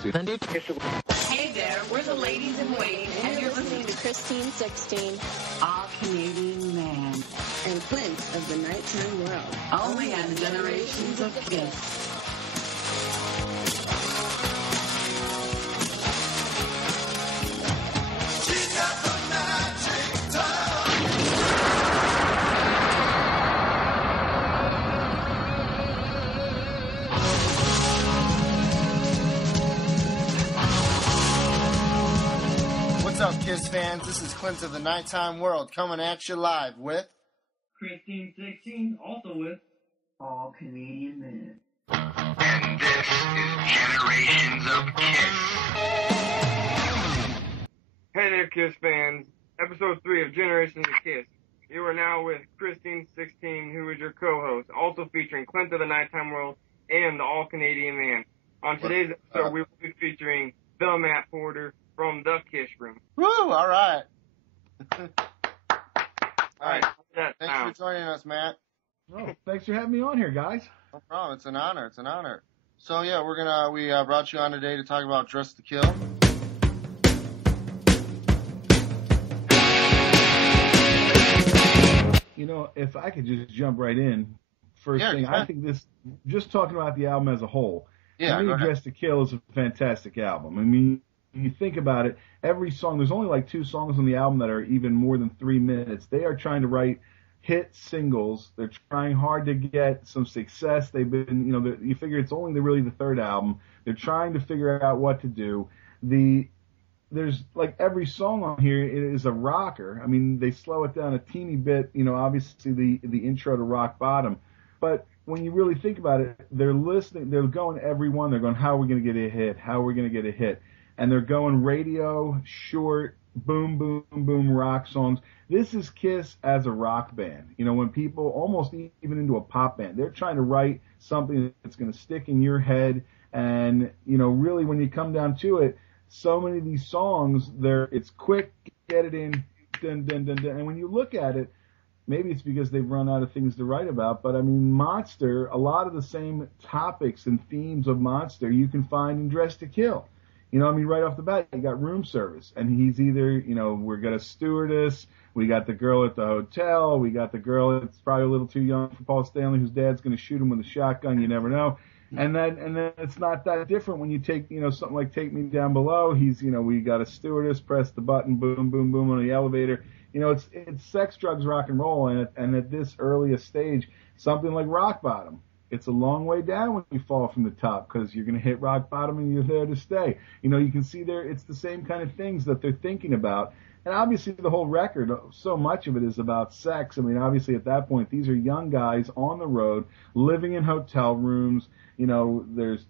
see. Hey there, we're the ladies in waiting, and you're listening to Christine 16, All Canadian Man, and Clint of the Nighttime World. only on Generations of Kiss. What's up, Kiss fans? This is Clint of the Nighttime World coming at you live with Christine 16, also with All Canadian Men. And this is Generations of Kiss. Hey there, Kiss fans. Episode 3 of Generations of Kiss. You are now with Christine 16, who is your co-host, also featuring Clint of the Nighttime World and the All Canadian Man. On today's episode, we will be featuring the Matt Porter from the Kiss Room. Woo! All right. Alright, Thanks for joining us, Matt. Oh, thanks for having me on here, guys. No problem. It's an honor. It's an honor. So yeah, we brought you on today to talk about Dress to Kill. You know, if I could just jump right in, first thing, I think this, just talking about the album as a whole, to me, Dress to Kill is a fantastic album. I mean, when you think about it, every song, there's only like 2 songs on the album that are even more than 3 minutes. They are trying to write hit singles. They're trying hard to get some success. They've been, you know, you figure it's only really the 3rd album. They're trying to figure out what to do. There's like every song on here is a rocker. I mean, they slow it down a teeny bit, you know, obviously the intro to Rock Bottom. But when you really think about it, they're listening, they're going every one. They're going, how are we going to get a hit? How are we going to get a hit? And they're going radio, short, boom, boom, boom rock songs. This is Kiss as a rock band. You know, when people almost even into a pop band, they're trying to write something that's going to stick in your head. And, you know, really when you come down to it, so many of these songs, it's quick, get it in, dun, dun, dun, dun. And when you look at it, maybe it's because they've run out of things to write about, but I mean, Monster, a lot of the same topics and themes of Monster you can find in Dress to Kill. You know, I mean, right off the bat, you got room service, and he's either, you know, we got a stewardess, we got the girl at the hotel, we got the girl that's probably a little too young for Paul Stanley, whose dad's going to shoot him with a shotgun, you never know. And then it's not that different when you take, you know, something like Take Me Down Below. He's, you know, we got a stewardess, press the button, boom, boom, boom on the elevator. You know, it's sex, drugs, rock and roll, and at this earliest stage, something like Rock Bottom. It's a long way down when you fall from the top because you're going to hit rock bottom and you're there to stay. You know, you can see there it's the same kind of things that they're thinking about. And obviously the whole record, so much of it is about sex. I mean, obviously at that point, these are young guys on the road, living in hotel rooms. You know, there's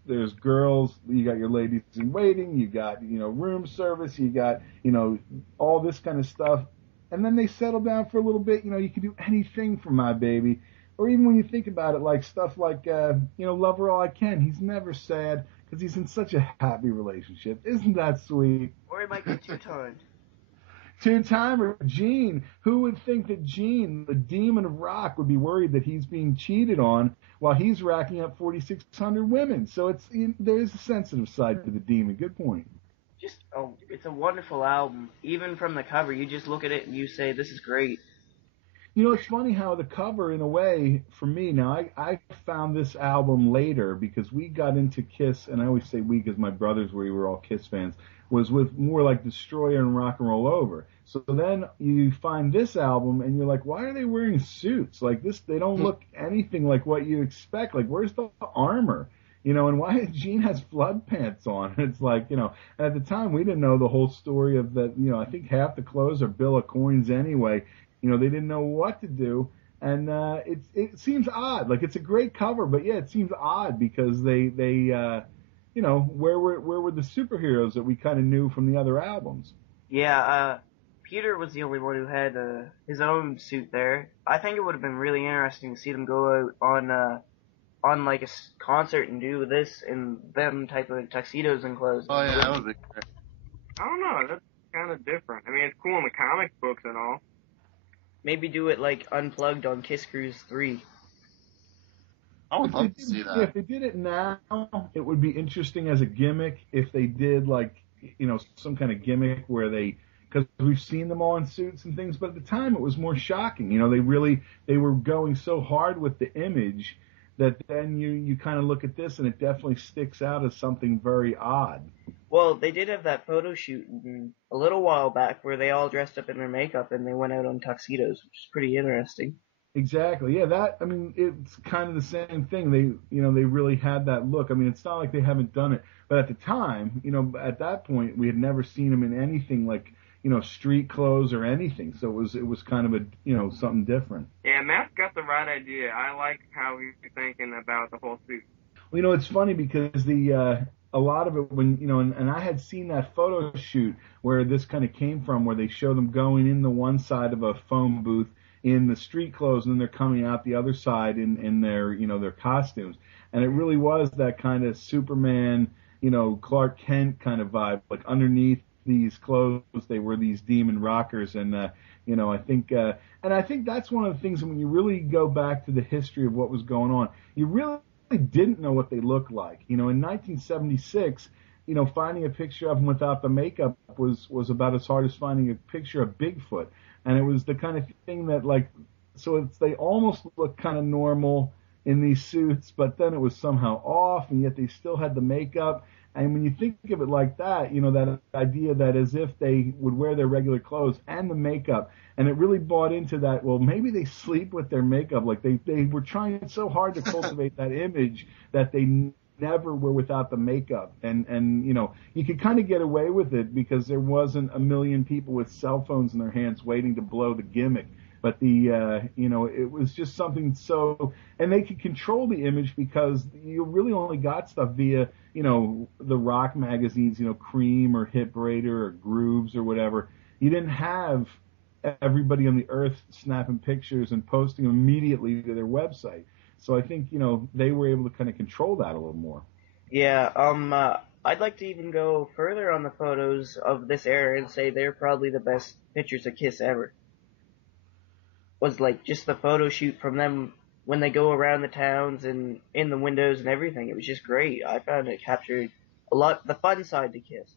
girls, you got your ladies in waiting, you got, you know, room service, you got, you know, all this kind of stuff. And then they settle down for a little bit. You know, you can do anything for my baby. Or even when you think about it, like stuff like, you know, Love Her All I Can. He's never sad because he's in such a happy relationship. Isn't that sweet? Or he might be two-timed. Two-timer, Gene. Who would think that Gene, the demon of rock, would be worried that he's being cheated on while he's racking up 4,600 women? So there is a sensitive side to the demon. Good point. It's a wonderful album. Even from the cover, you just look at it and you say, this is great. You know, it's funny how the cover, in a way, for me, now, I found this album later because we got into Kiss, and I always say we because my brothers we were all Kiss fans, was with more like Destroyer and Rock and Roll Over. So then you find this album, and you're like, why are they wearing suits? Like this, they don't look anything like what you expect. Like, where's the armor? You know, and why Gene has flood pants on? It's like, you know, at the time, we didn't know the whole story of that, you know, I think half the clothes are bill of coins anyway. You know, they didn't know what to do, and it seems odd. Like, it's a great cover, but yeah, it seems odd because they you know, where were the superheroes that we kind of knew from the other albums? Yeah, Peter was the only one who had his own suit there. I think it would have been really interesting to see them go out on like a concert and do this in them type of tuxedos and clothes. Oh yeah, that would be great. I don't know, that's kind of different. I mean, it's cool in the comic books and all. Maybe do it like Unplugged on Kiss Cruise 3. I would love to see that. Yeah, if they did it now, it would be interesting as a gimmick. If they did some kind of gimmick where because we've seen them all in suits and things, but at the time it was more shocking. They were going so hard with the image that then you kind of look at this and it definitely sticks out as something very odd. Well, they did have that photo shoot a little while back where they all dressed up in their makeup and they went out on tuxedos, which is pretty interesting. Exactly. Yeah, it's kind of the same thing. They really had that look. I mean, it's not like they haven't done it, but at the time, at that point, we had never seen them in anything like, street clothes or anything. So it was kind of something different. Yeah, Matt's got the right idea. I like how he's thinking about the whole suit. Well, it's funny because a lot of it when, and I had seen that photo shoot where this kind of came from, where they show them going in the one side of a phone booth in the street clothes, and then they're coming out the other side in their, their costumes. And it really was that kind of Superman, Clark Kent kind of vibe. Like underneath these clothes, they were these demon rockers. And, I think that's one of the things when you really go back to the history of what was going on, you really didn't know what they looked like. In 1976, finding a picture of them without the makeup was about as hard as finding a picture of Bigfoot. And it was the kind of thing that they almost looked kind of normal in these suits, but then it was somehow off, and yet they still had the makeup. And when you think of it like that, that idea that as if they would wear their regular clothes and the makeup, and it really bought into that, well, maybe they sleep with their makeup. Like they were trying so hard to cultivate that image that they never were without the makeup. And you could kind of get away with it because there wasn't a million people with cell phones in their hands waiting to blow the gimmick. But it was just something so, and they could control the image because you really only got stuff via, the rock magazines, Cream or Hit Parader or Grooves or whatever. You didn't have everybody on the earth snapping pictures and posting them immediately to their website. So I think, they were able to kind of control that a little more. Yeah, I'd like to even go further on the photos of this era and say they're probably the best pictures of Kiss ever. Was like just the photo shoot from them when they go around the towns and in the windows and everything. It was just great. I found it captured a lot, the fun side to Kiss.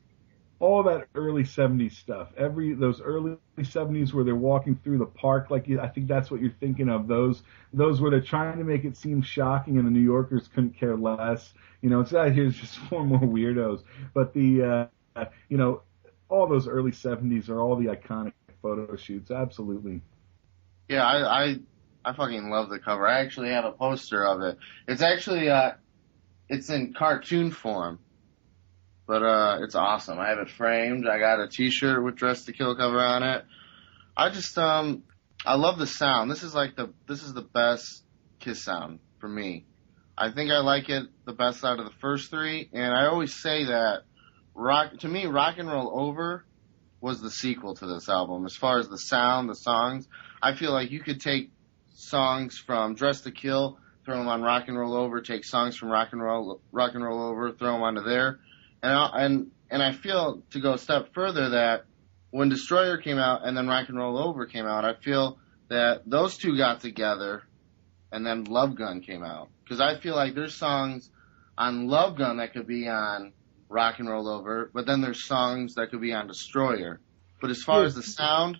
All that early 70s stuff. Those early 70s where they're walking through the park, I think that's what you're thinking of. Those where they're trying to make it seem shocking and the New Yorkers couldn't care less. It's out here's just four more weirdos. But all those early 70s are all the iconic photo shoots. Absolutely. Yeah, I fucking love the cover. I actually have a poster of it. It's actually, it's in cartoon form. But it's awesome. I have it framed. I got a T-shirt with Dress to Kill cover on it. I just I love the sound. This is the best Kiss sound for me. I think I like it the best out of the first three, and I always say that Rock and Roll Over was the sequel to this album as far as the sound, the songs. I feel like you could take songs from Dress to Kill, throw them on Rock and Roll Over, take songs from Rock and Roll Over, throw them onto there. And I feel, to go a step further, that when Destroyer came out and then Rock and Roll Over came out, I feel that those two got together and then Love Gun came out. Because I feel like there's songs on Love Gun that could be on Rock and Roll Over, but then there's songs that could be on Destroyer. But as far as the sound,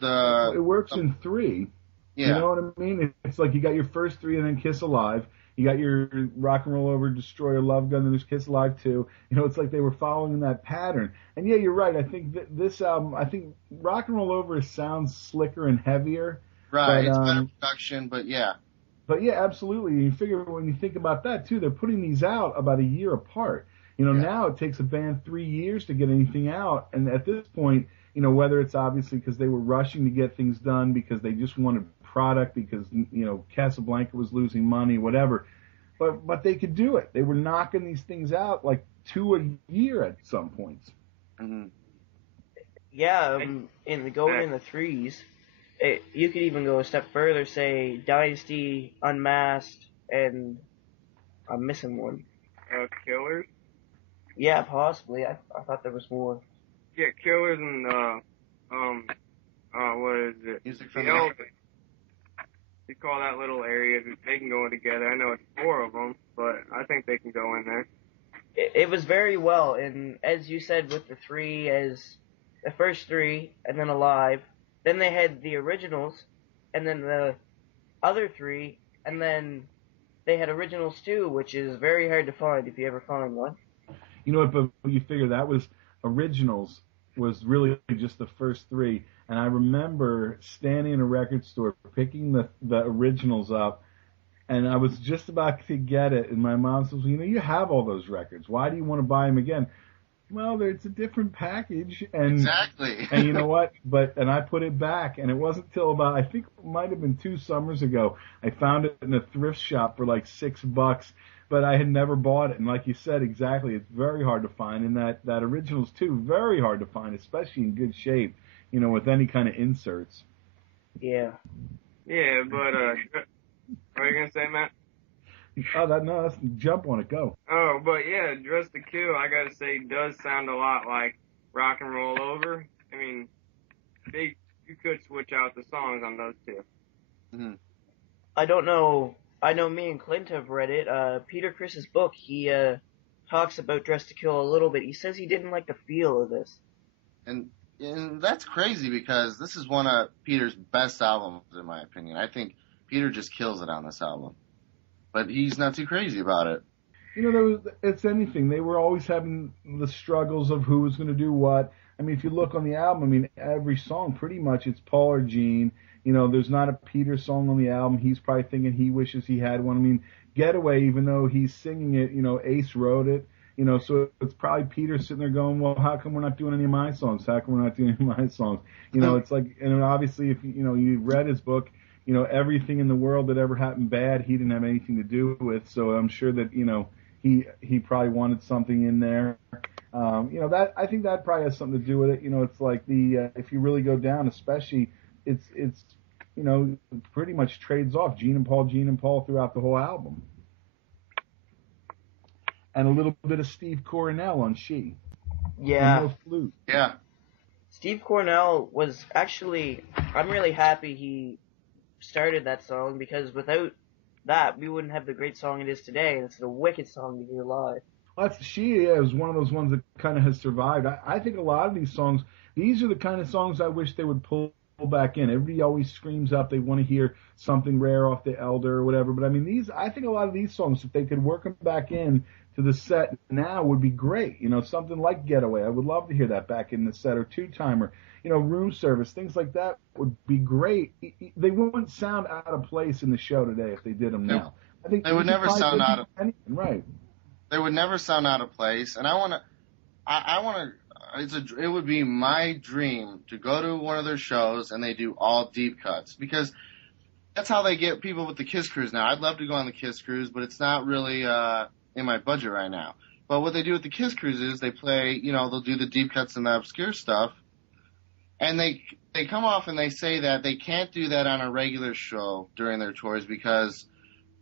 it works in three. Yeah. You know what I mean? It's like you got your first three and then Kiss Alive. You got your Rock and Roll Over, Destroyer, Love Gun, and there's Kiss Alive 2. It's like they were following that pattern. And yeah, you're right. I think this album, Rock and Roll Over sounds slicker and heavier. Right. It's better production, but yeah. But yeah, absolutely. You figure when you think about that too, they're putting these out about a year apart. Now it takes a band 3 years to get anything out. And at this point, whether it's obviously because they were rushing to get things done because they just wanted product because, Casablanca was losing money, whatever. But they could do it. They were knocking these things out like 2 a year at some points. Mm-hmm. Yeah, going in the threes, you could even go a step further, say Dynasty, Unmasked, and I'm missing one. Killers? Yeah, possibly. I thought there was more. Yeah, Killers and, what is it? Music from the You call that little area, they can go together. I know it's 4 of them, but I think they can go in there. It was very well, and as you said, with the 3 as the first 3, and then Alive, then they had the originals, and then the other 3, and then they had originals too, which is very hard to find if you ever find one. You know what, but you figure that was originals was really just the first 3, and I remember standing in a record store picking the originals up, and I was just about to get it, and my mom says, you know, you have all those records. Why do you want to buy them again? Well, it's a different package, and exactly. And you know what? And I put it back, and it wasn't till about, I think it might have been 2 summers ago, I found it in a thrift shop for like $6, but I had never bought it. And like you said, exactly, it's very hard to find, and that originals too, very hard to find, especially in good shape, you know, with any kind of inserts. Yeah. Yeah, but what are you gonna say, Matt? Oh, that's jump on it, go. Oh, but yeah, Dress to Kill, I gotta say, does sound a lot like Rock and Roll Over. I mean, you could switch out the songs on those 2. Mm-hmm. I don't know. I know me and Clint have read it. Peter Criss's book, he talks about Dress to Kill a little bit. He says he didn't like the feel of this. And that's crazy because this is one of Peter's best albums, in my opinion. I think Peter just kills it on this album. But he's not too crazy about it. You know, it's anything. They were always having the struggles of who was going to do what. I mean, if you look on the album, I mean, every song pretty much it's Paul or Gene. You know, there's not a Peter song on the album. He's probably thinking he wishes he had one. I mean, Getaway, even though he's singing it, you know, Ace wrote it. You know, so it's probably Peter sitting there going, well, how come we're not doing any of my songs? How come we're not doing any of my songs? You know, it's like, and obviously if, you know, you read his book, you know, everything in the world that ever happened bad, he didn't have anything to do with. So I'm sure that, you know, he probably wanted something in there. You know, that I think that probably has something to do with it. You know, it's like if you really go down, especially, it's you know, pretty much trades off Gene and Paul throughout the whole album. And a little bit of Steve Coronel on She. Yeah. And no flute. Yeah. Steve Cornell was actually, I'm really happy he started that song, because without that, we wouldn't have the great song it is today, and it's a wicked song to hear live. Well, She is one of those ones that kind of has survived. I think a lot of these songs, these are the kind of songs I wish they would pull back in. Everybody always screams up they want to hear something rare off the Elder or whatever, but I mean, I think a lot of these songs, if they could work them back in to the set now, would be great. You know, something like Getaway, I would love to hear that back in the set, or Two Timer, you know, Room Service, things like that would be great. They wouldn't sound out of place in the show today if they did them now. I think they would never sound out of right. They would never sound out of place, and I want to. It would be my dream to go to one of their shows and they do all deep cuts, because that's how they get people with the Kiss Cruise now. I'd love to go on the Kiss Cruise, but it's not really in my budget right now. But what they do with the Kiss Cruise is they play, you know, they'll do the deep cuts and the obscure stuff, and they come off and they say that they can't do that on a regular show during their tours because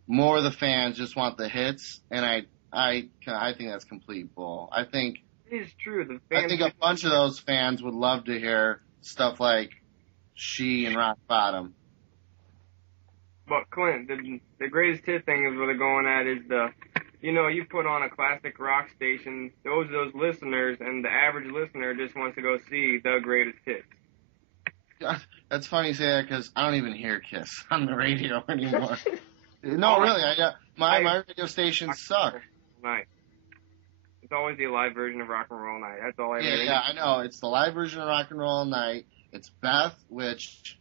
more of the fans just want the hits, and I think that's complete bull. I think it is true. I think a bunch of those fans would love to hear stuff like She and Rock Bottom. But Clint, the greatest hit thing is what they're going at is you know, you put on a classic rock station, those listeners, and the average listener just wants to go see the greatest hits. That's funny you say that, because I don't even hear Kiss on the radio anymore. No, really, my radio stations suck. Night. It's always the live version of Rock and Roll Night. That's all I hear. Yeah, I know. It's the live version of Rock and Roll Night. It's Beth, which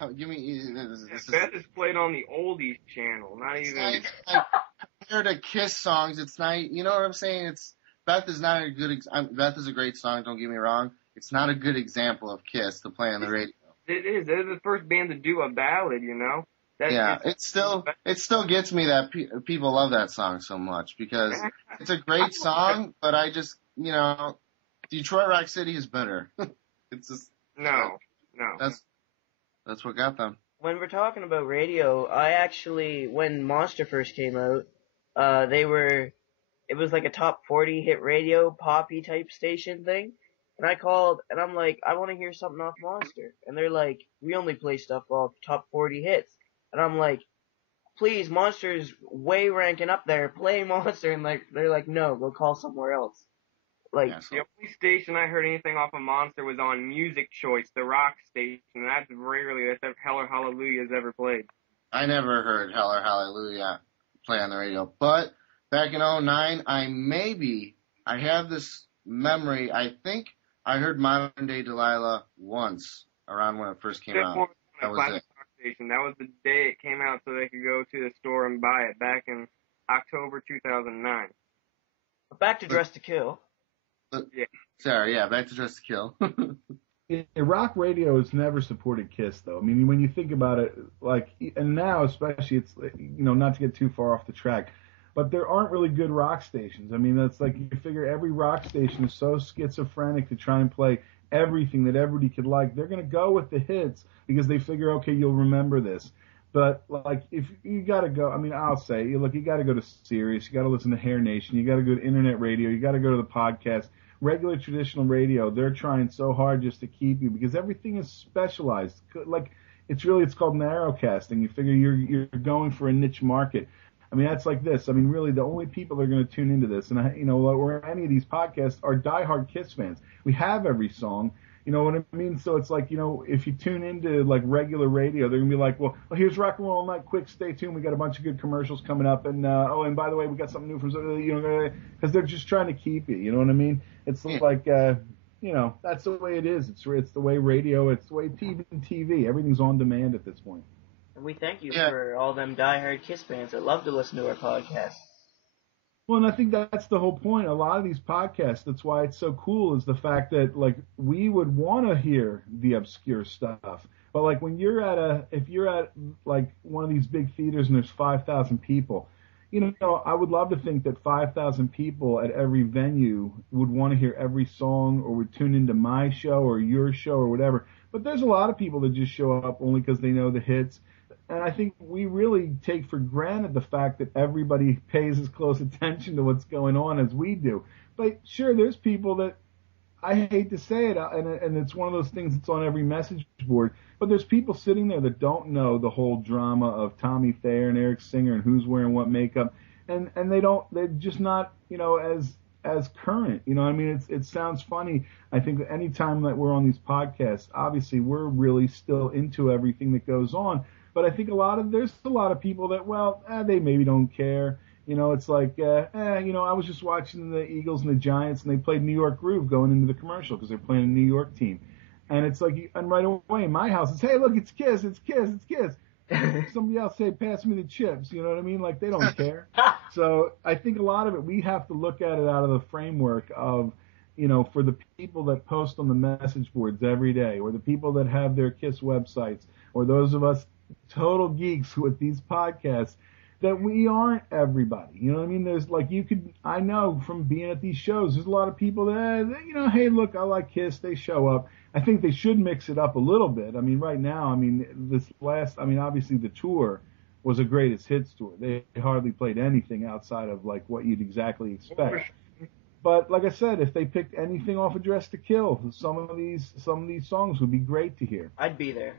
Beth is played on the oldies channel, not even. Compared to Kiss songs, it's not. You know what I'm saying? Beth is not a good. Beth is a great song. Don't get me wrong. It's not a good example of Kiss to play on the radio. It is. They're the first band to do a ballad. You know. It still gets me that people love that song so much, because it's a great song, but I just, you know, Detroit Rock City is better. It's just no. That's what got them. When we're talking about radio, I actually, when Monster first came out, it was like a top 40 hit radio, poppy type station thing. And I called, and I'm like, I want to hear something off Monster. And they're like, we only play stuff off top 40 hits. And I'm like, please, Monster's way ranking up there. Play Monster. And like, they're like, no, go call somewhere else. Like, the only station I heard anything off of Monster was on Music Choice, the rock station. That's rarely that Hell or Hallelujah has ever played. I never heard Hell or Hallelujah play on the radio. But back in 2009, I have this memory. I think I heard Modern Day Delilah once around when it first came out. That was it. Station. That was the day it came out so they could go to the store and buy it back in October 2009. Back to Dress to Kill. Yeah. Sorry, yeah, back to Dress to Kill. Rock radio has never supported Kiss, though. I mean, when you think about it, like, and now especially, it's, you know, not to get too far off the track, but there aren't really good rock stations. I mean, that's like, you figure every rock station is so schizophrenic to try and play everything that everybody could like. They're going to go with the hits because they figure, okay, you'll remember this. But, like, if you got to go, I mean, I'll say, look, you got to go to Sirius, you got to listen to Hair Nation, you got to go to internet radio, you got to go to the podcast. Regular traditional radio, they're trying so hard just to keep you because everything is specialized. Like, it's called narrowcasting. You figure you're going for a niche market. I mean, that's like this. I mean, really, the only people that are going to tune into this, and or any of these podcasts, are diehard Kiss fans. We have every song. You know what I mean? So it's like, if you tune into like regular radio, they're gonna be like, well, here's Rock and Roll All Night. Quick, stay tuned. We got a bunch of good commercials coming up, and and by the way, we got something new from because they're just trying to keep you. You know what I mean? It's like that's the way it is. It's the way radio. It's the way TV. Everything's on demand at this point. And we thank you for all them diehard Kiss fans that love to listen to our podcast. Well, and I think that's the whole point. A lot of these podcasts, that's why it's so cool, is the fact that, like, we would want to hear the obscure stuff. But, like, when if you're at, like, one of these big theaters and there's 5,000 people, I would love to think that 5,000 people at every venue would want to hear every song or would tune into my show or your show or whatever. But there's a lot of people that just show up only because they know the hits. And I think we really take for granted the fact that everybody pays as close attention to what's going on as we do. But sure, there's people that, I hate to say it, and it's one of those things that's on every message board, but there's people sitting there that don't know the whole drama of Tommy Thayer and Eric Singer and who's wearing what makeup, and they're just not, as current. I mean, it sounds funny. I think that any time that we're on these podcasts, obviously we're really still into everything that goes on. But I think there's a lot of people that, they maybe don't care. It's like, I was just watching the Eagles and the Giants, and they played New York Groove going into the commercial because they're playing a New York team. And it's like, and right away in my house, it's, hey, look, it's Kiss, it's Kiss, it's Kiss. Somebody else say, pass me the chips. You know what I mean? Like, they don't care. So I think a lot of it, we have to look at it out of the framework of, for the people that post on the message boards every day, or the people that have their Kiss websites, or those of us total geeks with these podcasts, that we aren't everybody. You know what I mean? There's like, I know from being at these shows, there's a lot of people that, hey, look, I like Kiss, they show up. I think they should mix it up a little bit. I mean, right now, obviously the tour was a greatest hits tour. They hardly played anything outside of like what you'd exactly expect. But like I said, if they picked anything off of Dress to Kill, some of these songs would be great to hear. I'd be there.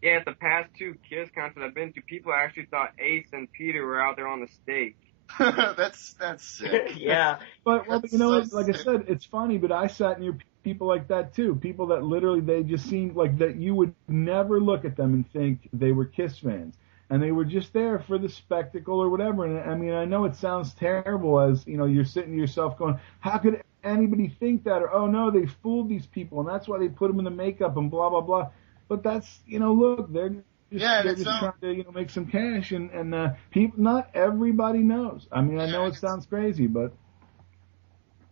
Yeah, at the past two Kiss concerts I've been to, people actually thought Ace and Peter were out there on the stage. That's sick. Yeah. But like I said, it's funny, but I sat near people like that too. People that literally, they just seemed like that you would never look at them and think they were Kiss fans. And they were just there for the spectacle or whatever. And I mean, I know it sounds terrible as, you're sitting to yourself going, how could anybody think that? Or, oh no, they fooled these people and that's why they put them in the makeup and blah, blah, blah. But that's, look, they're just trying to, make some cash, and people, not everybody knows. I mean, I know it sounds crazy, but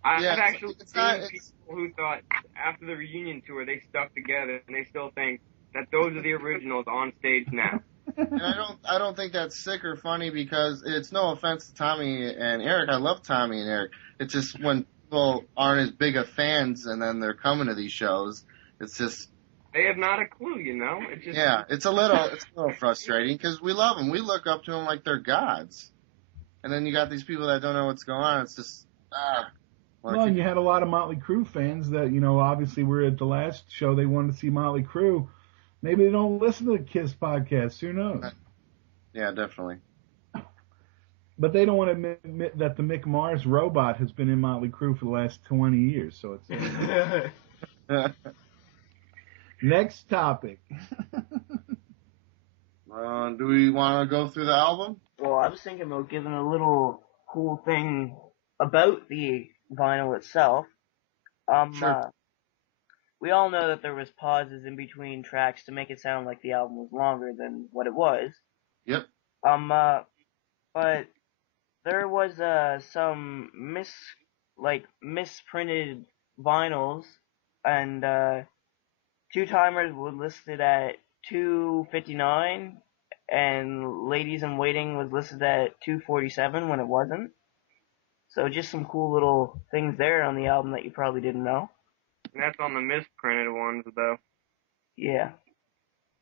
I've actually seen people who thought after the reunion tour they stuck together, and they still think that those are the originals on stage now. And I don't think that's sick or funny, because it's no offense to Tommy and Eric. I love Tommy and Eric. It's just when people aren't as big of fans, and then they're coming to these shows, it's just. They have not a clue, It's just... Yeah, it's a little frustrating because we love them. We look up to them like they're gods. And then you got these people that don't know what's going on. It's just, Well, and you had a lot of Motley Crue fans that, obviously were at the last show. They wanted to see Motley Crue. Maybe they don't listen to the Kiss podcast. Who knows? Yeah, definitely. But they don't want to admit that the Mick Mars robot has been in Motley Crue for the last 20 years. So it's next topic. Do we want to go through the album? Well, I was thinking about giving a little cool thing about the vinyl itself. Sure. We all know that there was pauses in between tracks to make it sound like the album was longer than what it was. Yep. But there was some misprinted vinyls, and Two Timers was listed at 259, and Ladies in Waiting was listed at 247 when it wasn't. So just some cool little things there on the album that you probably didn't know. And that's on the misprinted ones, though. Yeah.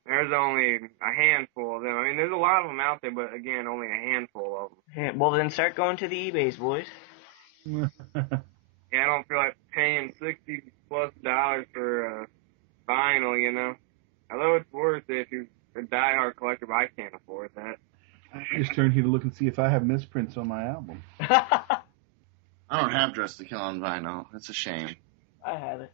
There's only a handful of them. I mean, there's a lot of them out there, but again, only a handful of them. Yeah, well, then start going to the eBays, boys. Yeah, I don't feel like paying $60+ for vinyl, you know. Although it's worth it if you're a diehard collector, but I can't afford that. I just turned here to look and see if I have misprints on my album. I don't have Dress to Kill on vinyl. It's a shame. I have it.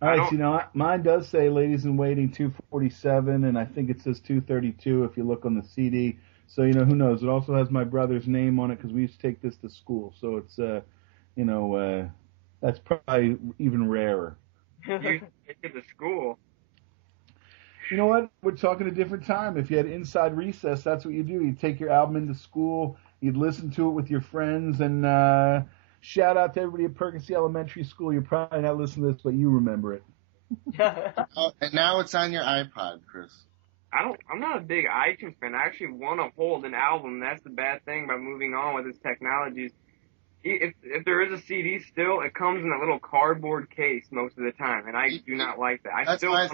All right, so, you know, mine does say Ladies in Waiting 247, and I think it says 232 if you look on the CD. So, you know, who knows? It also has my brother's name on it because we used to take this to school. So it's, you know, that's probably even rarer. You take it to school. You know what? We're talking a different time. If you had Inside Recess, that's what you do. You'd take your album into school, you'd listen to it with your friends, and shout out to everybody at Perkins Elementary School. You're probably not listening to this, but you remember it. And now it's on your iPod, Chris. I'm not a big iTunes fan. I actually want to hold an album. That's the bad thing about moving on with this technology. If there is a CD still, it comes in a little cardboard case most of the time, and I do not like that. I still want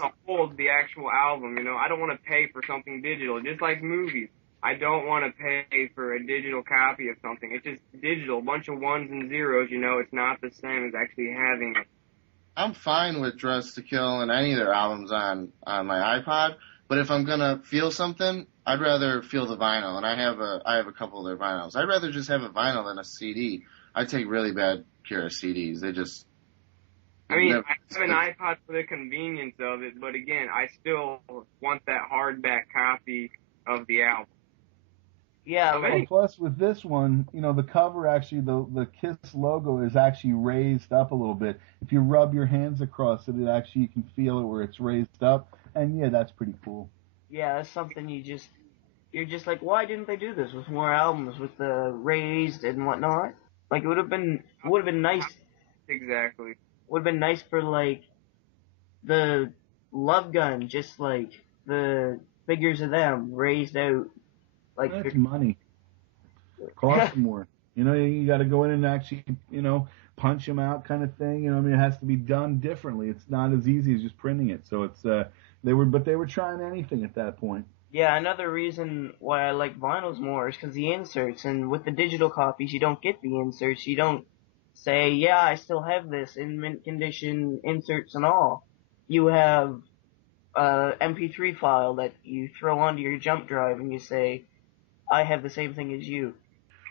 to hold the actual album, you know. I don't want to pay for something digital, just like movies. I don't want to pay for a digital copy of something. It's just digital, a bunch of ones and zeros, you know. It's not the same as actually having it. I'm fine with Dress to Kill and any of their albums on my iPod, but if I'm gonna feel something, I'd rather feel the vinyl, and I have a couple of their vinyls. I'd rather just have a vinyl than a CD. I take really bad care of CDs. They just... I mean, I have an iPod for the convenience of it, but again, I still want that hardback copy of the album. Yeah. Well, plus with this one, you know, the cover actually, the Kiss logo is actually raised up a little bit. If you rub your hands across it, you can feel it where it's raised up, and yeah, that's pretty cool. Yeah, that's something you're just like, why didn't they do this with more albums with the raised and whatnot? Like, it would have been nice. Exactly. Would have been nice for, like, the Love Gun, just like the figures of them raised out. Like, that's money. Costs more. You know, you got to go in and actually, you know, punch them out, kind of thing. You know, I mean, it has to be done differently. It's not as easy as just printing it. So it's they were trying anything at that point. Yeah, another reason why I like vinyls more is because the inserts, and with the digital copies, you don't get the inserts. You don't say, yeah, I still have this in mint condition, inserts and all. You have a MP3 file that you throw onto your jump drive, and you say, I have the same thing as you.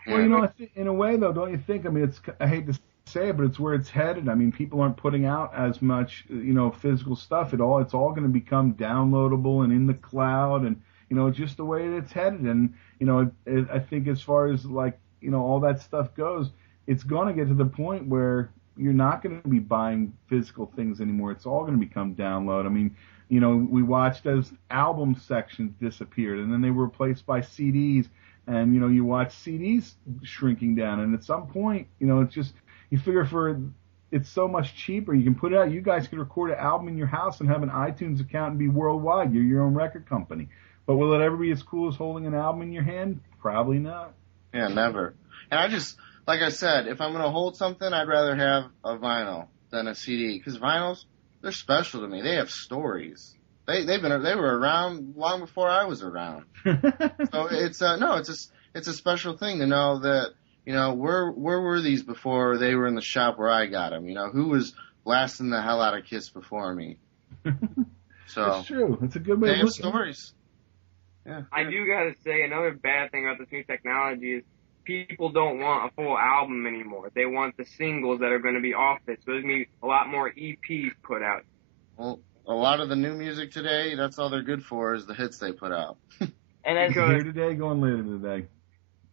Well, you know, in a way, though, don't you think? I mean, I hate to say it, but it's where it's headed. I mean, people aren't putting out as much, you know, physical stuff at all. It's all going to become downloadable and in the cloud, and you know, just the way it's headed. And you know, I think as far as like, you know, all that stuff goes, it's going to get to the point where you're not going to be buying physical things anymore. It's all going to become download. I mean, you know, we watched as album sections disappeared, and then they were replaced by CDs. And, you know, you watch CDs shrinking down. And at some point, you know, it's just, you figure it's so much cheaper. You can put it out. You guys could record an album in your house and have an iTunes account and be worldwide. You're your own record company. But will it ever be as cool as holding an album in your hand? Probably not. Yeah, never. And I just, like I said, if I'm going to hold something, I'd rather have a vinyl than a CD. Because vinyls, they're special to me. They have stories. They were around long before I was around. So it's a special thing to know that, you know, where were these before they were in the shop where I got them? You know, who was blasting the hell out of Kiss before me? So it's true. It's a good way they of have looking. Stories. Yeah. I do gotta say, another bad thing about this new technology is people don't want a full album anymore. They want the singles that are going to be off it. So there's going to be a lot more EPs put out. Well, a lot of the new music today, that's all they're good for is the hits they put out. And as here today, going later today.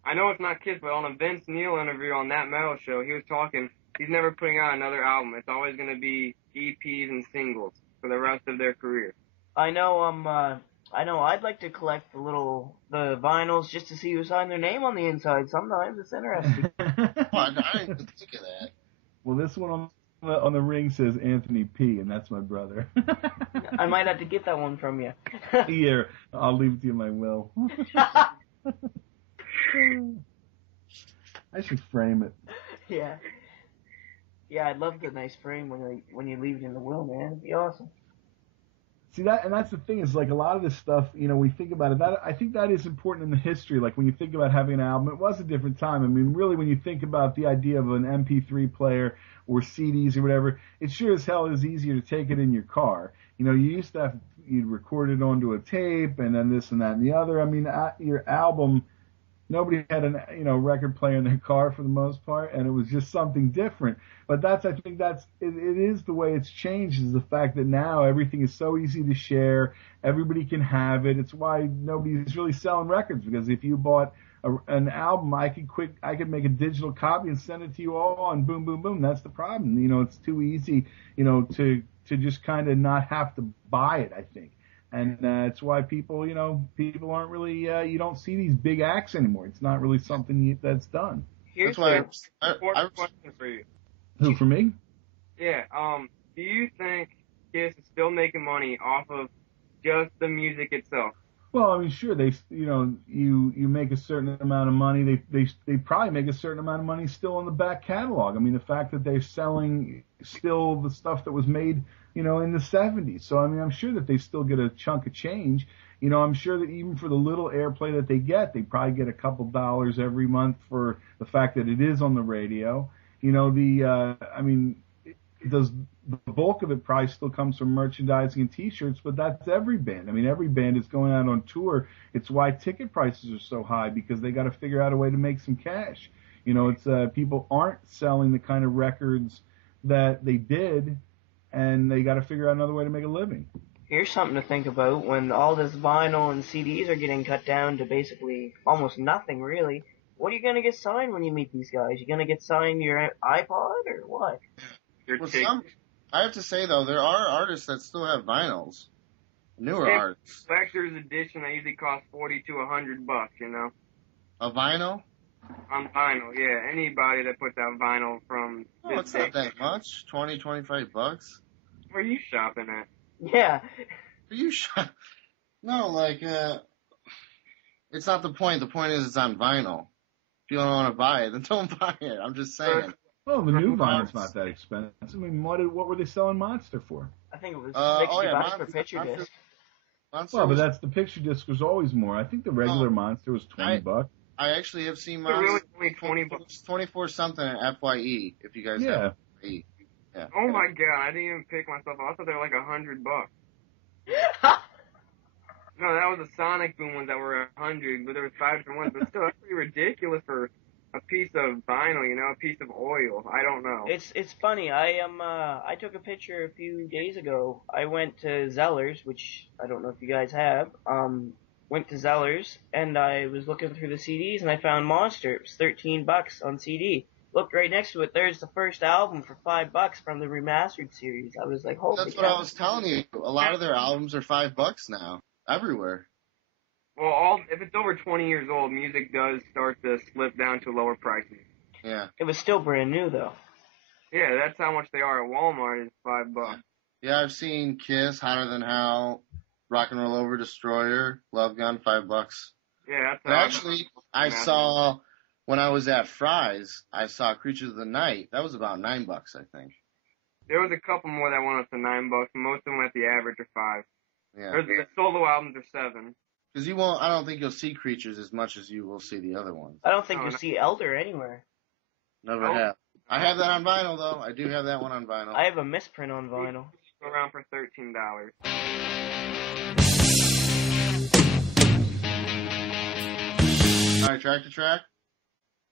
I know it's not Kiss, but on a Vince Neil interview on That Metal Show, he was talking, he's never putting out another album. It's always going to be EPs and singles for the rest of their career. I know I'd like to collect the vinyls just to see who signed their name on the inside. Sometimes it's interesting. I didn't even think of that. Well, this one on the ring says Anthony P, and that's my brother. I might have to get that one from you. Here, I'll leave it to you in my will. I should frame it. Yeah. Yeah, I'd love the nice frame when you leave it in the will, man. It'd be awesome. See that, and that's the thing is like a lot of this stuff, we think about it. That I think that is important in the history. Like when you think about having an album, it was a different time. I mean, really, when you think about the idea of an MP3 player or CDs or whatever, it sure as hell is easier to take it in your car. You used to you'd record it onto a tape, and then this and that and the other. I mean, your album. Nobody had a record player in their car for the most part, and it was just something different. But I think it is the way it's changed, is the fact that now everything is so easy to share. Everybody can have it. It's why nobody's really selling records, because if you bought an album, I could make a digital copy and send it to you all, and boom, boom, boom. That's the problem. It's too easy, to just kind of not have to buy it, I think. And it's why people aren't really, you don't see these big acts anymore. It's not really something that's done. Here's a question for you. Who, for me? Yeah. Do you think Kiss is still making money off of just the music itself? Well, I mean, sure. They, you make a certain amount of money. They probably make a certain amount of money still in the back catalog. I mean, the fact that they're selling still the stuff that was made, in the 70s. So, I mean, I'm sure that they still get a chunk of change. I'm sure that even for the little airplay that they get, they probably get a couple dollars every month for the fact that it is on the radio. Does the bulk of it probably still comes from merchandising and T-shirts, but that's every band. I mean, every band is going out on tour. It's why ticket prices are so high, because they got to figure out a way to make some cash. It's people aren't selling the kind of records that they did, and they got to figure out another way to make a living. Here's something to think about. When all this vinyl and CDs are getting cut down to basically almost nothing, really, what are you going to get signed when you meet these guys? You going to get signed your iPod or what? I have to say, though, there are artists that still have vinyls. Newer artists. Collector's edition that usually costs $40 to $100, A vinyl? On vinyl, yeah. Anybody that puts out vinyl from this it's not that much. $20, $25. Where are you shopping at? Yeah. Are you No, it's not the point. The point is it's on vinyl. If you don't want to buy it, then don't buy it. I'm just saying. Well, the new vinyl's not that expensive. I mean, what were they selling Monster for? I think it was $60 per picture disc. Well, but that's the picture disc was always more. I think the regular Monster was $20. I actually have seen Monster. Really $20. 24 something at FYE. If you guys have FYE. Yeah. Oh my God! I didn't even pick myself up. I thought they were like $100. No, that was the Sonic Boom ones that were $100, but there was 5 different ones. But still, that's pretty ridiculous for a piece of vinyl, a piece of oil. I don't know. It's funny. I took a picture a few days ago. I went to Zeller's, which I don't know if you guys have. Went to Zeller's and I was looking through the CDs and I found Monster. It was $13 on CD. Looked right next to it. There's the first album for $5 from the remastered series. I was like, holy cow. That's what I was telling you. A lot of their albums are $5 now, everywhere. Well, if it's over 20 years old, music does start to slip down to lower prices. Yeah. It was still brand new though. Yeah, that's how much they are at Walmart is $5. Yeah, I've seen Kiss, Hotter Than Hell, Rock and Roll Over Destroyer, Love Gun, $5. Yeah, that's actually, I saw. When I was at Fry's, I saw Creatures of the Night. That was about $9, I think. There was a couple more that went up to $9. Most of them at the average are $5. Yeah. The solo albums are $7. Because I don't think you'll see Creatures as much as you will see the other ones. I don't think you'll see Elder anywhere. Never have. I have that on vinyl, though. I do have that one on vinyl. I have a misprint on vinyl. go around for $13. All right, track to track.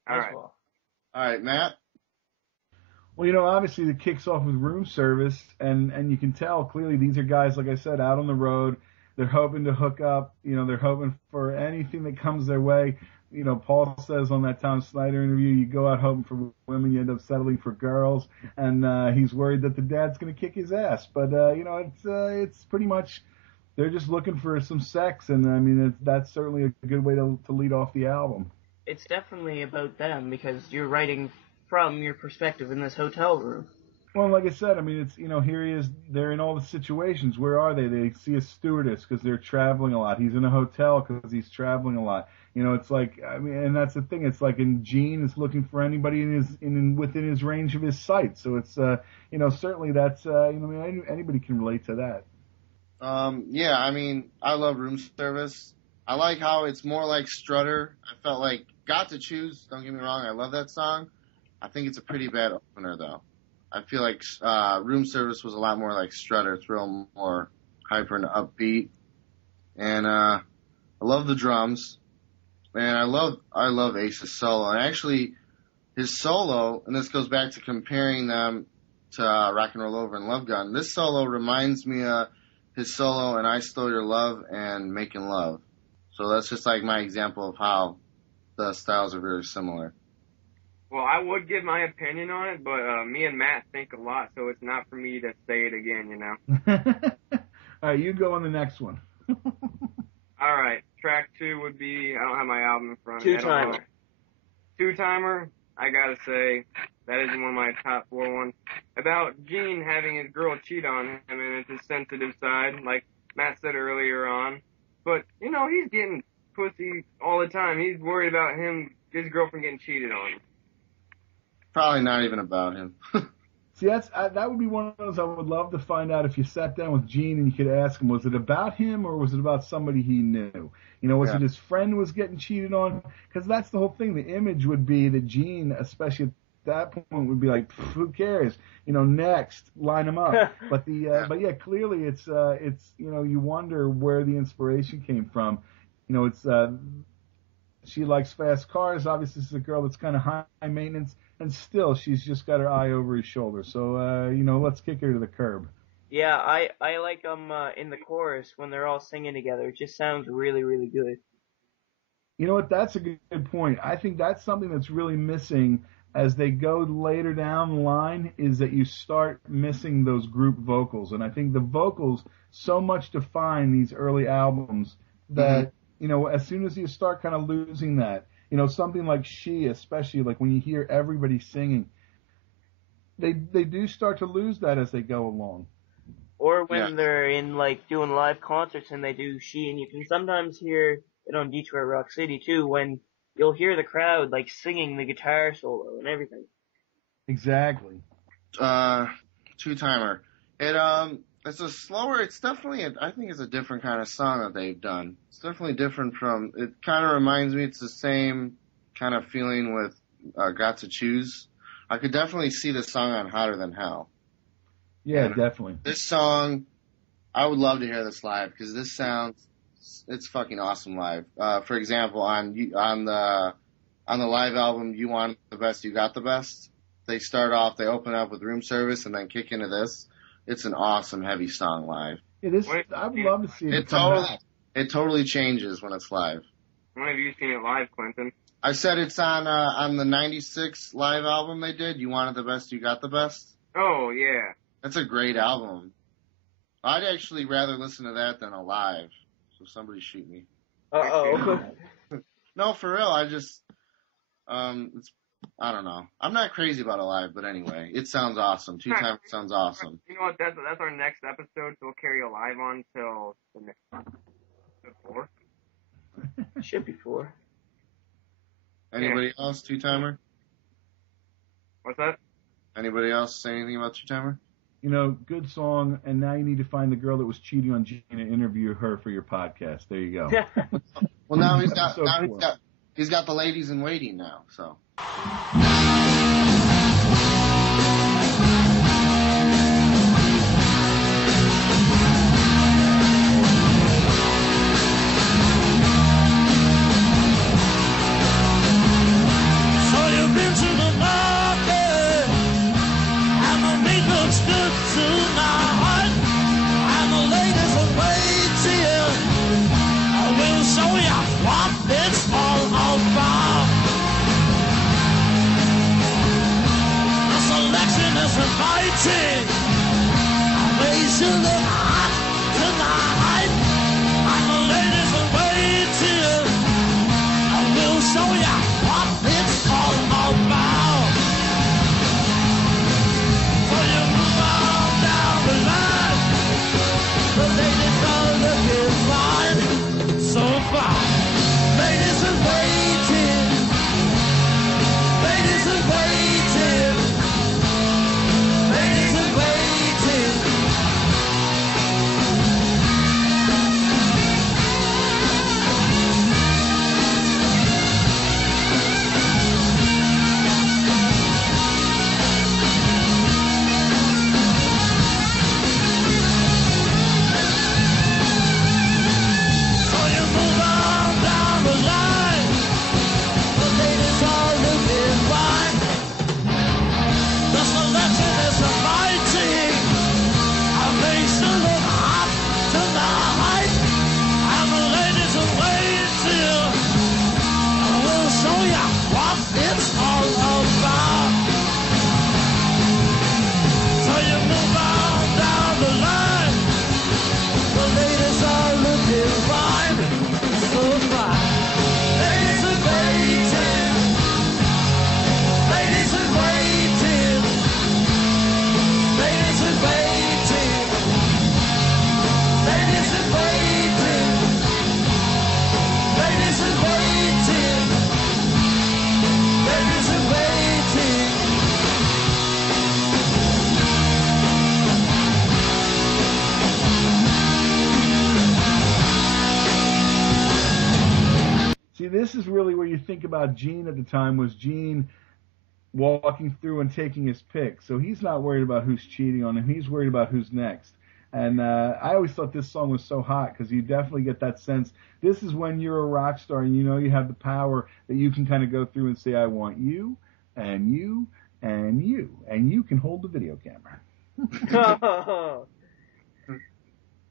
All right. All right, Matt. Well, obviously it kicks off with Room Service, and you can tell clearly these are guys, like I said, out on the road. They're hoping to hook up. They're hoping for anything that comes their way. Paul says on that Tom Snyder interview, you go out hoping for women, you end up settling for girls, and he's worried that the dad's going to kick his ass. But it's pretty much they're just looking for some sex, and I mean that's certainly a good way to lead off the album. It's definitely about them because you're writing from your perspective in this hotel room. Well, like I said, I mean, it's, here he is, they're in all the situations. Where are they? They see a stewardess because they're traveling a lot. He's in a hotel because he's traveling a lot. It's like, I mean, and that's the thing. It's like Gene is looking for anybody within his range of his sight. So it's, certainly that's, anybody can relate to that. Yeah, I mean, I love Room Service. I like how it's more like Strutter. I felt like Got to Choose, don't get me wrong, I love that song. I think it's a pretty bad opener, though. I feel like Room Service was a lot more like Strutter. It's real more hyper and upbeat. And I love the drums. Man, I love Ace's solo. And actually, his solo, and this goes back to comparing them to Rock and Roll Over and Love Gun, this solo reminds me of his solo in I Stole Your Love and Making Love. So that's just like my example of how the styles are very similar. Well, I would give my opinion on it, but me and Matt think a lot, so it's not for me to say it again, All right, you go on the next one. All right, track 2 would be, I don't have my album in front of me. Two-Timer. Two-Timer, I gotta say, that is one of my top 4 ones. About Gene having his girl cheat on him, and it's his sensitive side, like Matt said earlier on. But, he's getting pussy all the time. He's worried about his girlfriend getting cheated on. Probably not even about him. See, that would be one of those I would love to find out if you sat down with Gene and you could ask him, was it about him or was it about somebody he knew? Was it his friend was getting cheated on? Because that's the whole thing. The image would be that Gene, especially at that point, would be like, who cares? Next, line him up. But but yeah, clearly it's you wonder where the inspiration came from. It's she likes fast cars. Obviously, this is a girl that's kind of high maintenance. And still, she's just got her eye over his shoulder. So, let's kick her to the curb. Yeah, I like them in the chorus when they're all singing together. It just sounds really, really good. You know what? That's a good point. I think that's something that's really missing as they go later down the line is that you start missing those group vocals. And I think the vocals so much define these early albums that, as soon as you start kind of losing that, something like She, especially like when you hear everybody singing, they do start to lose that as they go along. Or when they're in like doing live concerts and they do She, and you can sometimes hear it on Detroit Rock City too, when you'll hear the crowd like singing the guitar solo and everything. Exactly. Two-Timer. It's a slower, it's definitely, I think it's a different kind of song that they've done. It's definitely different from, it kind of reminds me, it's the same kind of feeling with Got to Choose. I could definitely see this song on Hotter Than Hell. Yeah, definitely. This song, I would love to hear this live because this sounds, it's fucking awesome live. For example, on the live album, You Want the Best, You Got the Best, they open up with Room Service and then kick into this. It's an awesome, heavy song live. It is. I would love to see it. It totally changes when it's live. When have you seen it live, Clinton? I said it's on the '96 live album they did. You Wanted the Best, You Got the Best. Oh yeah, that's a great album. I'd actually rather listen to that than a live. So somebody shoot me. Uh-oh. No, for real. I just I don't know. I'm not crazy about it live, but anyway, it sounds awesome. Two-Timer sounds awesome. You know what? That's our next episode, so we'll carry a live on till the next 4. Should be 4. Anybody else? Two-Timer? What's that? Anybody else say anything about Two-Timer? Good song, and now you need to find the girl that was cheating on Gene and interview her for your podcast. There you go. Well, now he's got the ladies in waiting now, so. This is really where you think about Gene at the time was Gene walking through and taking his pick. So he's not worried about who's cheating on him. He's worried about who's next. And I always thought this song was so hot because you definitely get that sense. This is when you're a rock star and you know you have the power that you can kind of go through and say, I want you and you and you. And you can hold the video camera.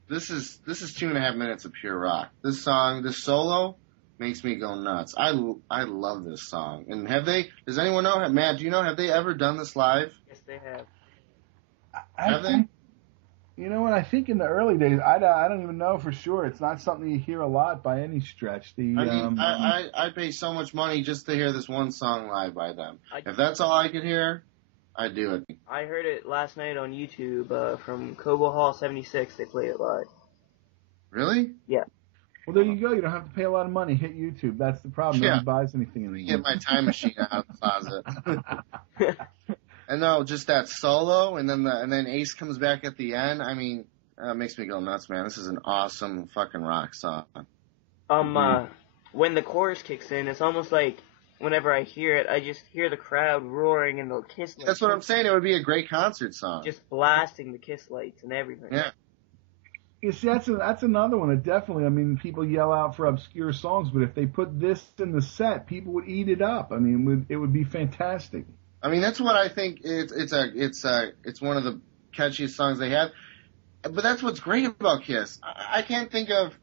This is 2.5 minutes of pure rock. This song, this solo, makes me go nuts. I love this song. And does anyone know, Matt, do you know, have they ever done this live? Yes, they have. Have they? You know what? I think in the early days, I don't even know for sure. It's not something you hear a lot by any stretch. I'd pay so much money just to hear this one song live by them. If that's all I could hear, I'd do it. I heard it last night on YouTube from Cobo Hall 76. They played it live. Really? Yeah. Well, there you go. You don't have to pay a lot of money. Hit YouTube. That's the problem. Yeah. Nobody buys anything anymore. Get my time machine out of the closet. And no, just that solo, and then Ace comes back at the end. I mean, it makes me go nuts, man. This is an awesome fucking rock song. When the chorus kicks in, it's almost like whenever I hear it, I just hear the crowd roaring and the Kiss lights. That's what I'm saying. It would be a great concert song. Just blasting the Kiss lights and everything. Yeah. You see, that's another one that definitely, I mean, people yell out for obscure songs, but if they put this in the set, people would eat it up. I mean, it would be fantastic. I mean, that's what I think. It's one of the catchiest songs they have. But that's what's great about Kiss. I can't think of,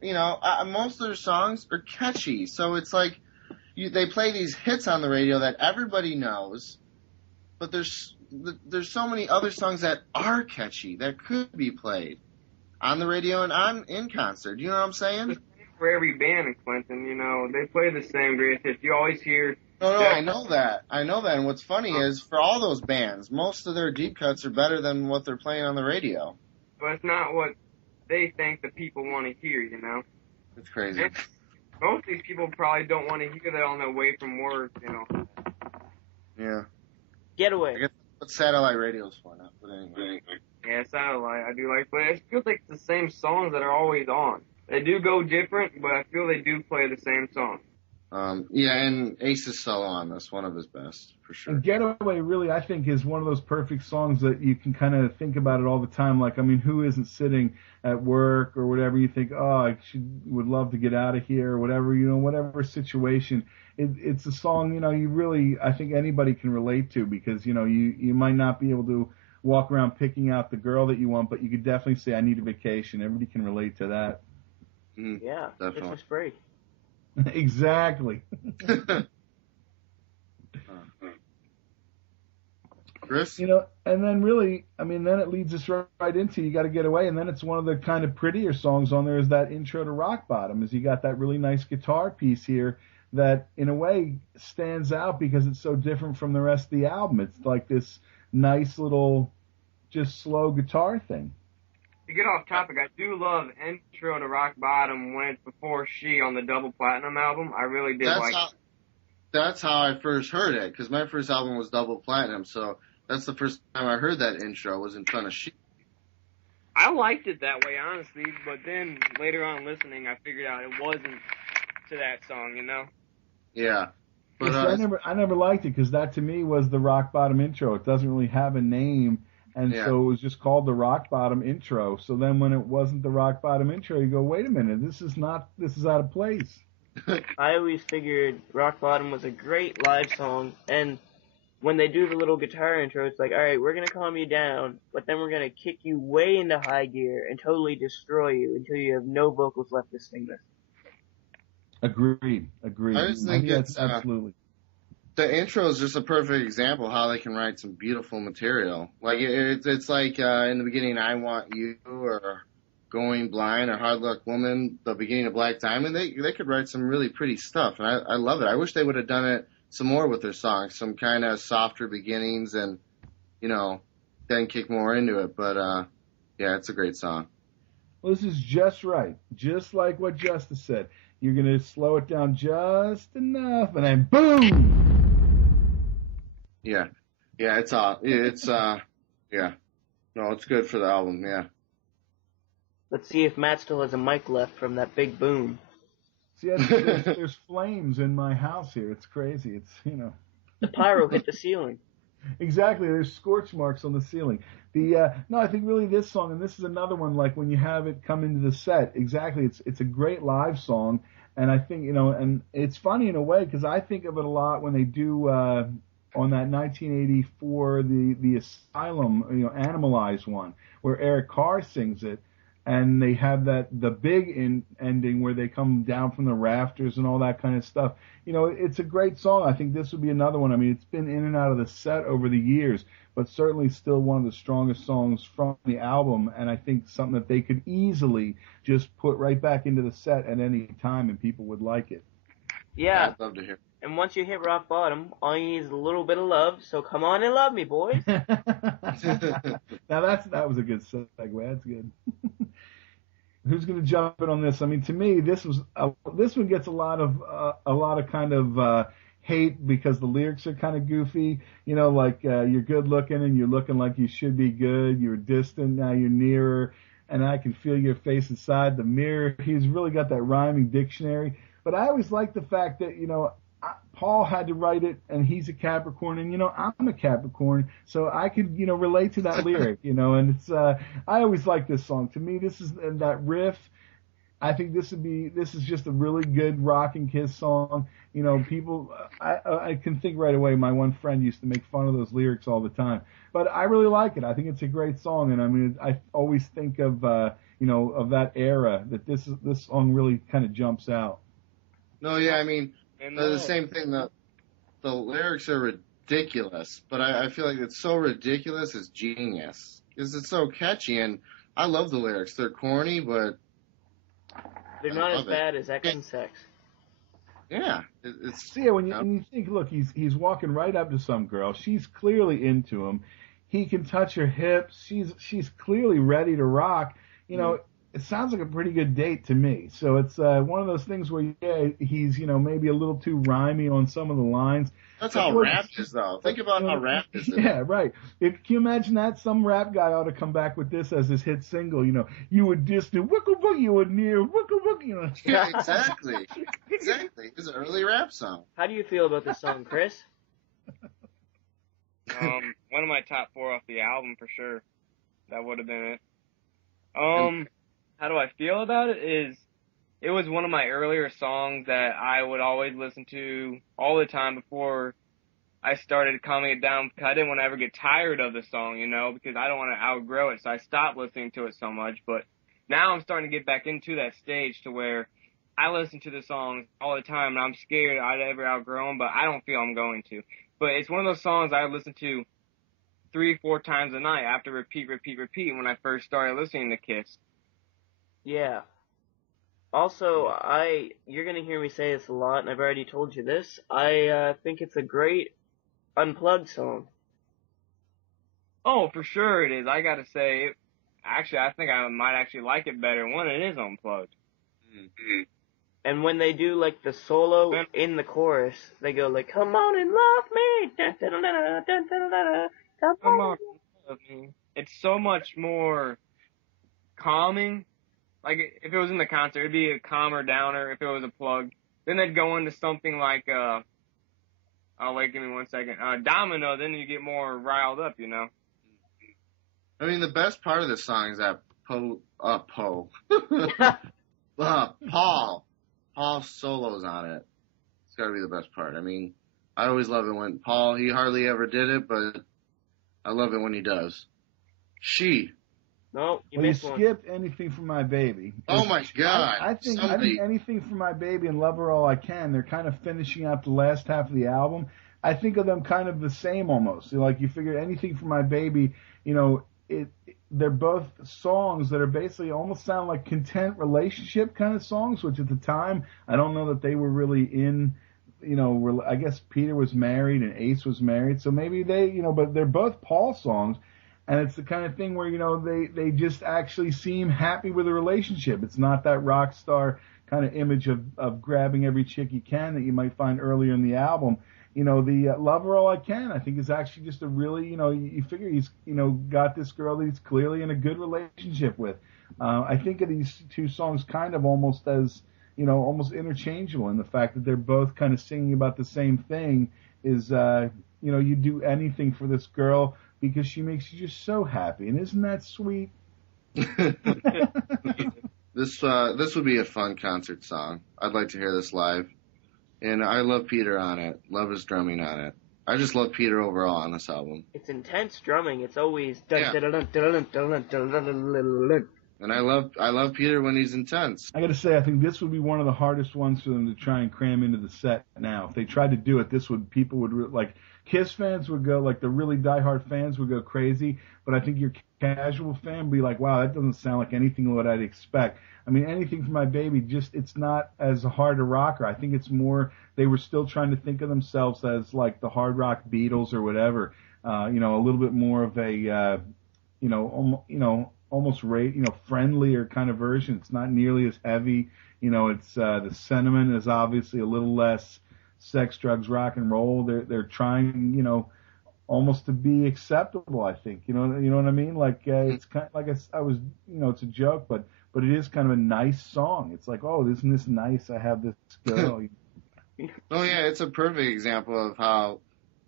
most of their songs are catchy. So it's like they play these hits on the radio that everybody knows, but there's so many other songs that are catchy that could be played on the radio and in concert. You know what I'm saying? For every band in Clinton, they play the same greatest hits. You always hear. No, I know that. And what's funny is, for all those bands, most of their deep cuts are better than what they're playing on the radio. But it's not what they think the people want to hear, It's crazy. And most of these people probably don't want to hear that on their way from work, Yeah. Get away. I guess what satellite radio's for now. But anyway. Yeah, satellite, I do like, but it feels like it's the same songs that are always on. They do go different, but I feel they do play the same song. Yeah, and Ace's solo on this, one of his best, for sure. And Getaway really, I think, is one of those perfect songs that you can kind of think about it all the time. Like, I mean, who isn't sitting at work or whatever, you think, oh, I would love to get out of here or whatever, whatever situation. It's a song, you really, I think anybody can relate to because, you might not be able to walk around picking out the girl that you want, but you could definitely say, I need a vacation. Everybody can relate to that. Yeah, definitely. Christmas break. Exactly. Chris? You know, and then really, I mean, then it leads us right into You Gotta Get Away, and then it's one of the kind of prettier songs on there is that intro to Rock Bottom, is you got that really nice guitar piece here that, in a way, stands out because it's so different from the rest of the album. It's like this nice little, just slow guitar thing. To get off topic, I do love Intro to Rock Bottom when it's before She on the double platinum album. I really did like it. That's how I first heard it, because my first album was double platinum, so that's the first time I heard that intro was in front of She. I liked it that way, honestly, but then later on listening, I figured out it wasn't to that song, you know? Yeah. But I never liked it because that to me was the Rock Bottom intro. It doesn't really have a name. And so it was just called the Rock Bottom intro. So then when it wasn't the Rock Bottom intro, you go, wait a minute, this is out of place. I always figured Rock Bottom was a great live song, and when they do the little guitar intro, it's like, alright, we're gonna calm you down, but then we're gonna kick you way into high gear and totally destroy you until you have no vocals left to sing with. Agreed. I just think it's absolutely. The intro is just a perfect example how they can write some beautiful material. Like it's like in the beginning, I Want You, or Going Blind, or Hard Luck Woman, the beginning of Black Diamond. They could write some really pretty stuff, and I love it. I wish they would have done it some more with their songs, some kind of softer beginnings, and then kick more into it. But yeah, it's a great song. Well, this is just right, just like what Justice said. You're gonna slow it down just enough, and then boom. Yeah, it's yeah. No, it's good for the album. Yeah. Let's see if Matt still has a mic left from that big boom. See, there's flames in my house here. It's crazy. It's the pyro hit the ceiling. Exactly. There's scorch marks on the ceiling. No, I think really this song, and this is another one, like when you have it come into the set. Exactly. It's a great live song, and I think and it's funny in a way because I think of it a lot when they do. On that 1984, the Asylum, Animalized one, where Eric Carr sings it, and they have the big ending where they come down from the rafters and all that kind of stuff. It's a great song. I think this would be another one. I mean, it's been in and out of the set over the years, but certainly still one of the strongest songs from the album, and I think something that they could easily just put right back into the set at any time, and people would like it. Yeah. I'd love to hear. And once you hit rock bottom, all you need is a little bit of love, so come on and love me, boys. Now that was a good segue. That's good. Who's going to jump in on this? I mean, to me, this one gets a lot of kind of hate because the lyrics are kind of goofy. Like you're good looking and you're looking like you should be good. You're distant, now you're nearer, and I can feel your face inside the mirror. He's really got that rhyming dictionary. But I always like the fact that Paul had to write it, and he's a Capricorn, and I'm a Capricorn, so I could relate to that lyric, and it's I always like this song. To me, this is that riff. I think this is just a really good Rock and Kiss song. People, I can think right away. My one friend used to make fun of those lyrics all the time, but I really like it. I think it's a great song, and I mean, I always think of of that era that this song really kind of jumps out. No, yeah, I mean. The same thing. The lyrics are ridiculous, but I feel like it's so ridiculous it's genius because it's so catchy, and I love the lyrics. They're corny, but they're not as bad as X and Sex. Yeah, it's. So yeah, when you think, look, he's walking right up to some girl. She's clearly into him. He can touch her hips. She's clearly ready to rock. It sounds like a pretty good date to me. So it's one of those things where, he's, maybe a little too rhymy on some of the lines. That's how rap is, though. Think about how rap is. Yeah, right. Can you imagine that? Some rap guy ought to come back with this as his hit single, you would distant, wickle boogie, you would near, wickle boogie, Yeah, exactly. Exactly. It's an early rap song. How do you feel about this song, Chris? One of my top 4 off the album, for sure. That would have been it. How do I feel about it is, it was one of my earlier songs that I would always listen to all the time before I started calming it down, because I didn't want to ever get tired of the song, because I don't want to outgrow it, so I stopped listening to it so much. But now I'm starting to get back into that stage to where I listen to the songs all the time, and I'm scared I'd ever outgrow them, but I don't feel I'm going to. But it's one of those songs I listen to 3-4 times a night after repeat when I first started listening to Kiss. Yeah. Also, you're gonna hear me say this a lot, and I've already told you this. I think it's a great unplugged song. Oh, for sure it is. I gotta say, actually, I think I might actually like it better when it is unplugged. Mm-hmm. And when they do like the solo in the chorus, they go like, "Come on and love me, dun, dun, dun, dun, dun, dun, dun, Come on, love me." It's so much more calming. Like, if it was in the concert, it'd be a calmer downer if it was a plug. Then they'd go into something like, oh, wait, give me 1 second. Domino, then you get more riled up, you know? I mean, the best part of this song is that Paul solos on it. It's gotta be the best part. I mean, I always love it when Paul, he hardly ever did it, but I love it when he does. She. No, you skipped Anything for My Baby. Oh my God. I think Anything for My Baby and Love Her All I Can, they're kind of finishing out the last half of the album. I think of them kind of the same almost. Like, you figure Anything for My Baby, you know, they're both songs that are basically almost sound like content relationship kind of songs, which at the time, I don't know that they were really in, you know, I guess Peter was married and Ace was married, so maybe they, you know, but they're both Paul songs. And it's the kind of thing where, you know, they just actually seem happy with a relationship. It's not that rock star kind of image of grabbing every chick you can that you might find earlier in the album. You know, the Love Her All I Can, I think, is actually just a really, you know, you figure he's, you know, got this girl that he's clearly in a good relationship with. I think of these two songs kind of almost as, you know, almost interchangeable in the fact that they're both kind of singing about the same thing is, you know, you do anything for this girl because she makes you just so happy. And isn't that sweet? This would be a fun concert song. I'd like to hear this live. And I love Peter on it. Love his drumming on it. I just love Peter overall on this album. It's intense drumming. It's always and I love Peter when he's intense. I got to say, I think this would be one of the hardest ones for them to try and cram into the set now. If they tried to do it, people would like Kiss fans would go, like the really diehard fans would go crazy, but I think your casual fan would be like, wow, that doesn't sound like anything what I'd expect. I mean, Anything for My Baby, it's not as hard a rocker. I think it's more, they were still trying to think of themselves as like the hard rock Beatles or whatever, you know, a little bit more of a, almost friendlier kind of version. It's not nearly as heavy. You know, it's, the sentiment is obviously a little less sex, drugs, rock and roll. They're trying, you know, almost to be acceptable, I think. You know what I mean? Like, it's kind of like I was, you know, it's a joke, but it is kind of a nice song. It's like, oh, isn't this nice? I have this girl. Oh yeah, it's a perfect example of how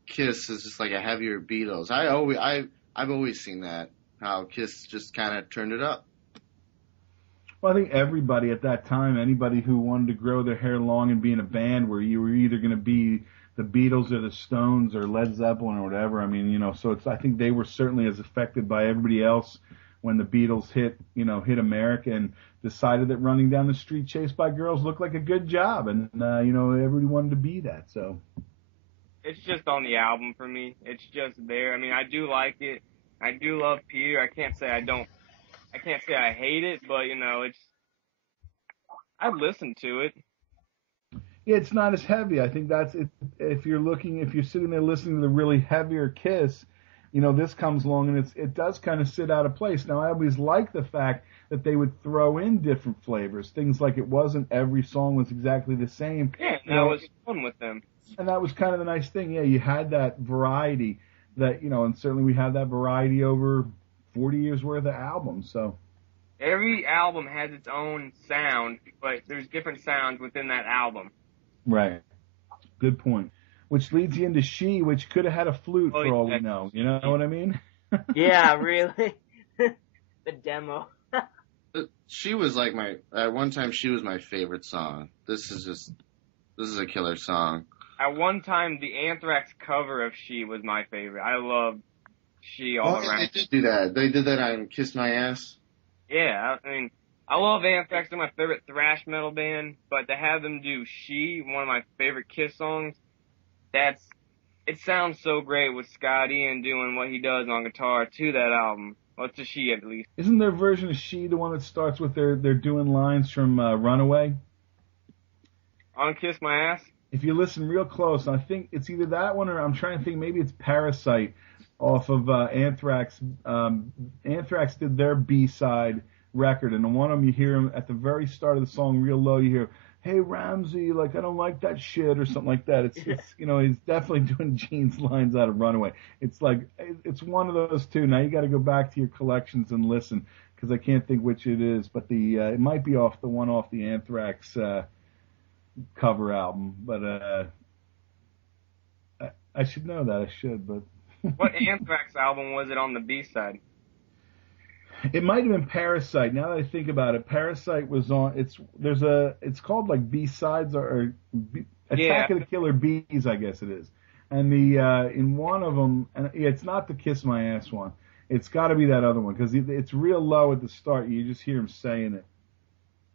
Kiss is just like a heavier Beatles. I've always seen that, how Kiss just kind of turned it up. Well, I think everybody at that time, anybody who wanted to grow their hair long and be in a band where you were either going to be the Beatles or the Stones or Led Zeppelin or whatever. I mean, you know, so I think they were certainly as affected by everybody else when the Beatles hit America and decided that running down the street chased by girls looked like a good job. And, you know, everybody wanted to be that. So it's just on the album for me. It's just there. I mean, I do like it. I do love Peter. I can't say I hate it, but, you know, I listen to it. Yeah, it's not as heavy. I think that's it. If you're sitting there listening to the really heavier Kiss, you know, this comes along and it does kind of sit out of place. Now, I always like the fact that they would throw in different flavors, things like it wasn't every song was exactly the same. Yeah, that was fun with them. And that was kind of the nice thing. Yeah, you had that variety that, you know, and certainly we have that variety over 40 years worth of albums. So every album has its own sound, but there's different sounds within that album. Right. Good point. Which leads you into She, which could have had a flute for all we know. You know what I mean? Yeah, really. The demo. She was like at one time she was my favorite song. This is a killer song. At one time, the Anthrax cover of She was my favorite. I love She all around. They did do that. They did that on Kiss My Ass. Yeah, I mean, I love Anthrax. They're my favorite thrash metal band, but to have them do She, one of my favorite Kiss songs, it's sounds so great with Scott Ian doing what he does on guitar to that album. Well, to She at least. Isn't their version of She the one that starts with they're doing lines from Runaway? On Kiss My Ass? If you listen real close, I think it's either that one or I'm trying to think maybe it's Parasite off of Anthrax. Anthrax did their B-side record, and on one of them you hear him at the very start of the song real low, you hear, "Hey Ramsey, like I don't like that shit," or something like that. It's you know, he's definitely doing Gene's lines out of Runaway. It's like it's one of those two. Now you got to go back to your collections and listen, because I can't think which it is, but it might be off the Anthrax cover album, but I should know that. I should, but what Anthrax album was it on the B-side? It might have been Parasite. Now that I think about it, Parasite was on. It's called like B-sides or Attack of the Killer Bees, I guess it is. And in one of them, and it's not the Kiss My Ass one. It's got to be that other one because it's real low at the start. You just hear him saying it.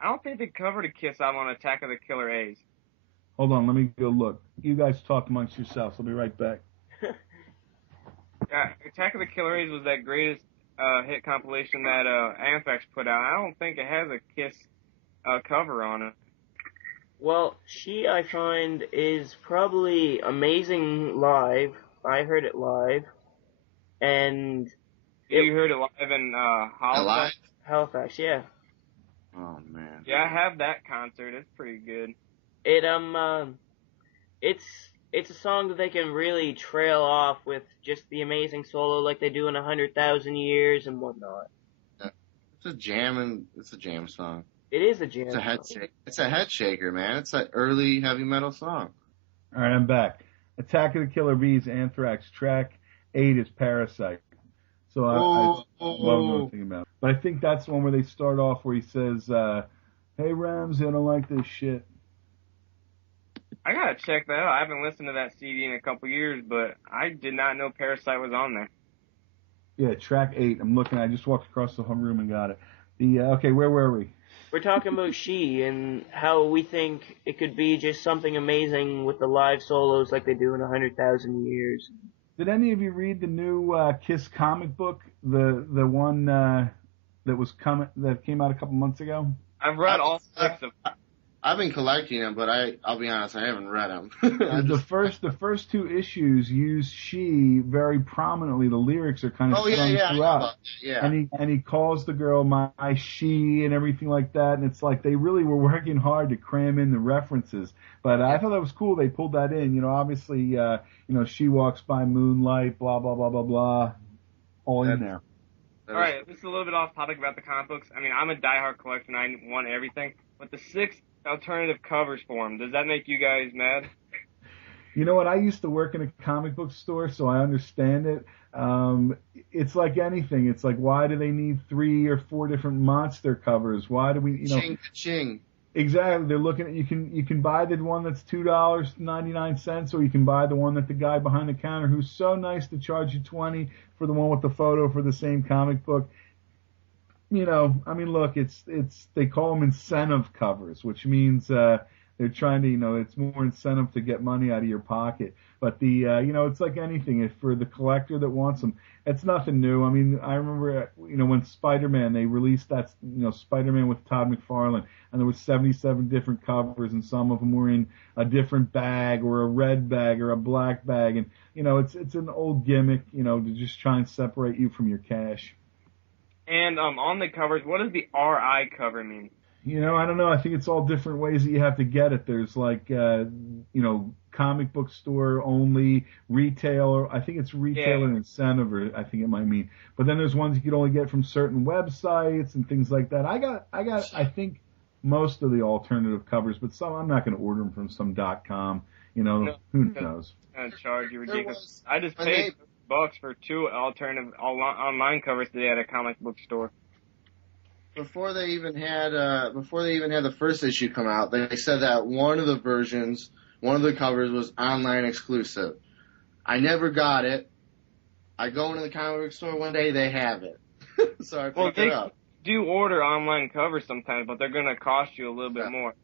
I don't think they covered a Kiss album on Attack of the Killer A's. Hold on, let me go look. You guys talk amongst yourselves. I'll be right back. Yeah, Attack of the Killer A's was that greatest hit compilation that Anthrax put out. I don't think it has a Kiss cover on it. Well, She, I find, is probably amazing live. I heard it live. And... You heard it live in Halifax? Halifax, yeah. Oh, man. Yeah, I have that concert. It's pretty good. It's a song that they can really trail off with just the amazing solo like they do in 100,000 Years and whatnot. Yeah. It's a jam song. It is a jam. It's a head shaker, man. It's an early heavy metal song. All right, I'm back. Attack of the Killer Bees, Anthrax. Track 8 is Parasite. So I love what I'm thinking about. But I think that's the one where they start off where he says, "Hey Ramsey, I don't like this shit." I gotta check that out. I haven't listened to that CD in a couple years, but I did not know Parasite was on there. Yeah, track 8. I'm looking. I just walked across the home room and got it. Okay, where were we? We're talking about She and how we think it could be just something amazing with the live solos like they do in 100,000 Years. Did any of you read the new Kiss comic book, the one that came out a couple months ago? I've read all 6 of them. I've been collecting them, but I'll be honest, I haven't read them. The first 2 issues use She very prominently. The lyrics are kind of strung throughout. Yeah. And he calls the girl my she and everything like that. And it's like they really were working hard to cram in the references. But I thought that was cool. They pulled that in. You know, obviously, She Walks by Moonlight, blah blah blah blah blah, all in there. All right, this is a little bit off topic about the comic books. I mean, I'm a diehard collector and I want everything, but the 6 alternative covers for them, does that make you guys mad? You know what? I used to work in a comic book store, so I understand it. It's like anything. It's like, why do they need 3 or 4 different monster covers? Why do we, Ching. Exactly. They're looking at, you can buy the one that's $2.99, or you can buy the one that the guy behind the counter who's so nice to charge you $20 for the one with the photo for the same comic book. Look, they call them incentive covers, which means they're trying to, it's more incentive to get money out of your pocket. But it's like anything. If for the collector that wants them, it's nothing new. I mean, I remember, when Spider-Man, they released that, Spider-Man with Todd McFarlane, and there was 77 different covers, and some of them were in a different bag or a red bag or a black bag. And, it's an old gimmick, to just try and separate you from your cash. And on the covers, what does the RI cover mean? I don't know. I think it's all different ways that you have to get it. There's like, comic book store only, retail. I think it's retail and incentive, or I think it might mean. But then there's ones you could only get from certain websites and things like that. I got. I think most of the alternative covers, but some I'm not going to order them from some .com. Who knows? It's going to charge you ridiculous. I just paid $2 for 2 alternative online covers today at a comic book store. Before they even had the first issue come out, they said that one of the covers was online exclusive. I never got it. I go into the comic book store one day, they have it. So I picked it up. They do order online covers sometimes, but they're going to cost you a little bit more.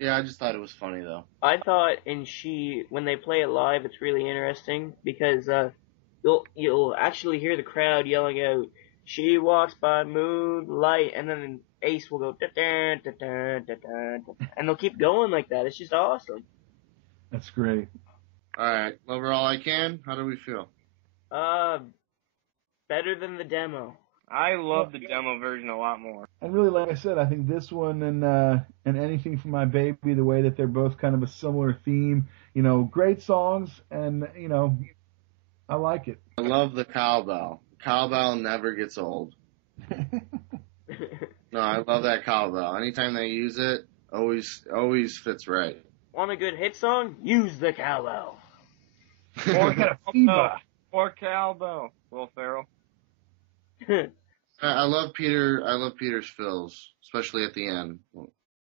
Yeah, I just thought it was funny though. I thought when they play it live, it's really interesting because you'll actually hear the crowd yelling out, "She walks by moonlight," and then Ace will go, da da da da da da, and they'll keep going like that. It's just awesome. That's great. All right, Overall I Can. How do we feel? Better than the demo. I love the demo version a lot more. And really, like I said, I think this one and Anything for My Baby, the way that they're both kind of a similar theme, great songs, and I like it. I love the cowbell. Cowbell never gets old. No, I love that cowbell. Anytime they use it, always fits right. Want a good hit song? Use the cowbell. Or cowbell. Will Ferrell. I love Peter. I love Peter's fills, especially at the end.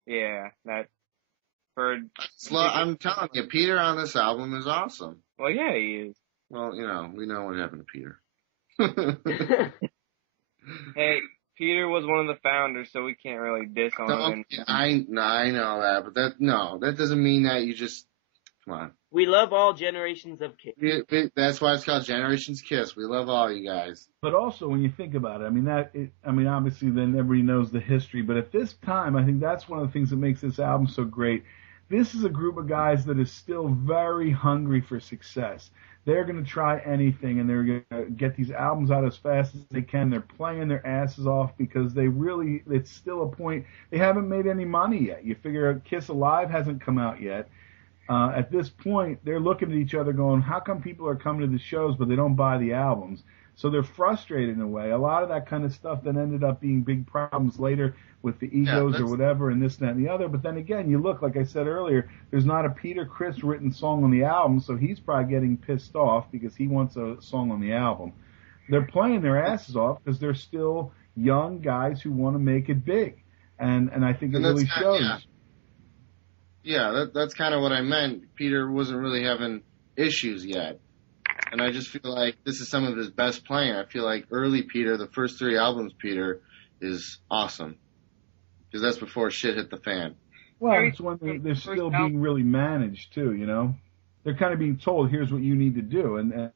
Yeah, that. I'm telling you, Peter on this album is awesome. Well, yeah, he is. Well, we know what happened to Peter. Hey, Peter was one of the founders, so we can't really diss on him. I know that, but that doesn't mean that you just come on. We love all generations of Kiss. That's why it's called Generations Kiss. We love all you guys. But also, when you think about it, obviously, then everybody knows the history. But at this time, I think that's one of the things that makes this album so great. This is a group of guys that is still very hungry for success. They're going to try anything, and they're going to get these albums out as fast as they can. They're playing their asses off because it's still a point. They haven't made any money yet. You figure Kiss Alive hasn't come out yet. At this point, they're looking at each other going, how come people are coming to the shows but they don't buy the albums? So they're frustrated in a way. A lot of that kind of stuff that ended up being big problems later with the egos or whatever and this, that, and the other. But then again, you look, like I said earlier, there's not a Peter Criss written song on the album, so he's probably getting pissed off because he wants a song on the album. They're playing their asses off because they're still young guys who want to make it big. And I think it really shows. Yeah, that's kind of what I meant. Peter wasn't really having issues yet. And I just feel like this is some of his best playing. I feel like early Peter, the first 3 albums Peter, is awesome. Because that's before shit hit the fan. Well, it's when they're still being really managed, too, They're kind of being told, here's what you need to do. And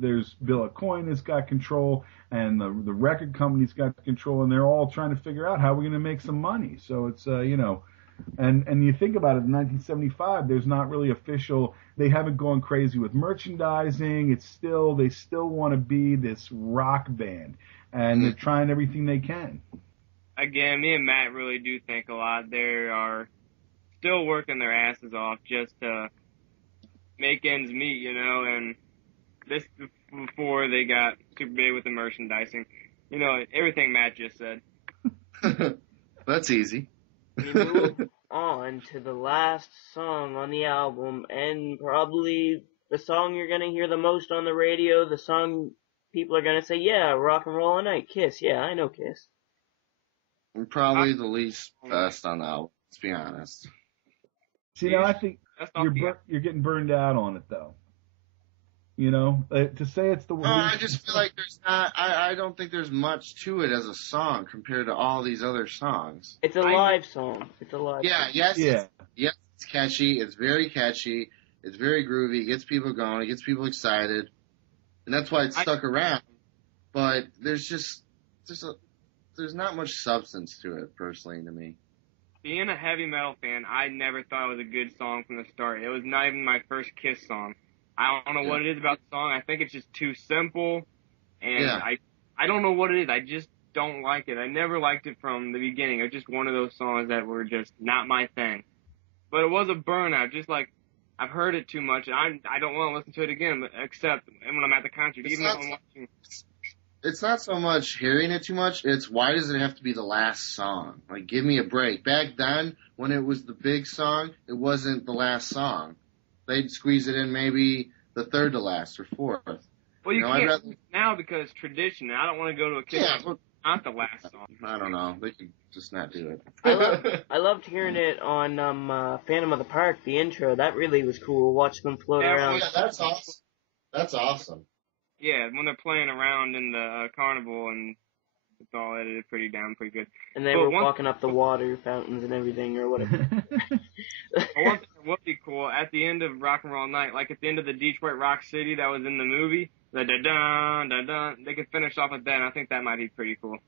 there's Bill Aucoin has got control, and the record company's got control, and they're all trying to figure out how we're going to make some money. So it's, And you think about it, in 1975, there's not really official. They haven't gone crazy with merchandising. They still want to be this rock band, and they're trying everything they can. Again, me and Matt really do think a lot. They are still working their asses off just to make ends meet, and this before they got super big with the merchandising. Everything Matt just said. That's easy. We move on to the last song on the album, and probably the song you're going to hear the most on the radio, the song people are going to say, yeah, rock and roll all night, Kiss. Yeah, I know Kiss. And probably the least best on the album, let's be honest. See, I think you're getting burned out on it, though. To say it's the worst. I just feel like there's not. I don't think there's much to it as a song compared to all these other songs. It's a live song. It's a live. Yeah. Song. Yes. Yeah. It's catchy. It's very catchy. It's very groovy. It gets people going. It gets people excited, and that's why it's stuck around. But there's not much substance to it, personally, to me. Being a heavy metal fan, I never thought it was a good song from the start. It was not even my first Kiss song. I don't know what it is about the song. I think it's just too simple, and I don't know what it is. I just don't like it. I never liked it from the beginning. It's just one of those songs that were just not my thing. But it was a burnout. Just like I've heard it too much, and I don't want to listen to it again, except when I'm at the concert. Even if I'm watching. It's not so much hearing it too much. It's why does it have to be the last song? Like, give me a break. Back then, when it was the big song, it wasn't the last song. They'd squeeze it in maybe the third to last or fourth. Well, you can't now because it's tradition. I don't want to go to a Kiss concert. Not the last song. I don't know. They could just not do it. I loved hearing it on Phantom of the Park, the intro. That really was cool. Watch them float around. Yeah, that's awesome. That's awesome. Yeah, when they're playing around in the carnival and It's all edited pretty good. And they were walking up the water fountains and everything or whatever. One thing that would be cool, at the end of Rock and Roll Night, like at the end of the Detroit Rock City that was in the movie, the da-dun, da-dun, they could finish off with that, and I think that might be pretty cool.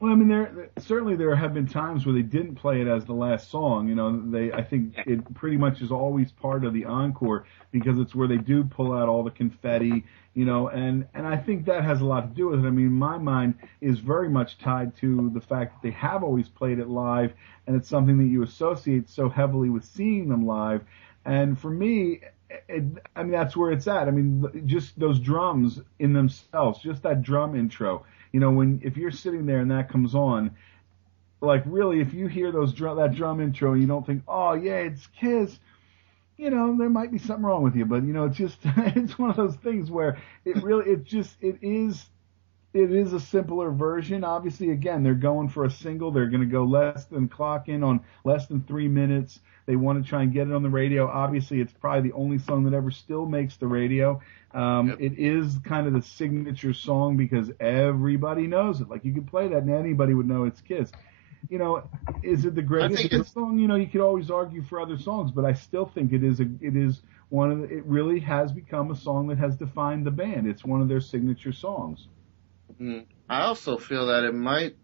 Well, I mean, certainly there have been times where they didn't play it as the last song. You know, I think it pretty much is always part of the encore because it's where they do pull out all the confetti, you know, and I think that has a lot to do with it. I mean, my mind is very much tied to the fact that they have always played it live, and it's something that you associate so heavily with seeing them live. And for me, I mean, that's where it's at. I mean, just those drums in themselves, just that drum intro. You know, if you're sitting there and that comes on, like really, if you hear that drum intro and you don't think, oh yeah, it's Kiss, you know, there might be something wrong with you. But you know, it's just it's one of those things where it is a simpler version. Obviously, again, they're going for a single. They're going to go clock in on less than 3 minutes. They want to try and get it on the radio. Obviously, it's probably the only song that ever still makes the radio. It is kind of the signature song because everybody knows it. Like, you could play that and anybody would know it's Kiss. You know, is it the greatest Kiss song? You know, you could always argue for other songs, but I still think it really has become a song that has defined the band. It's one of their signature songs. I also feel that it might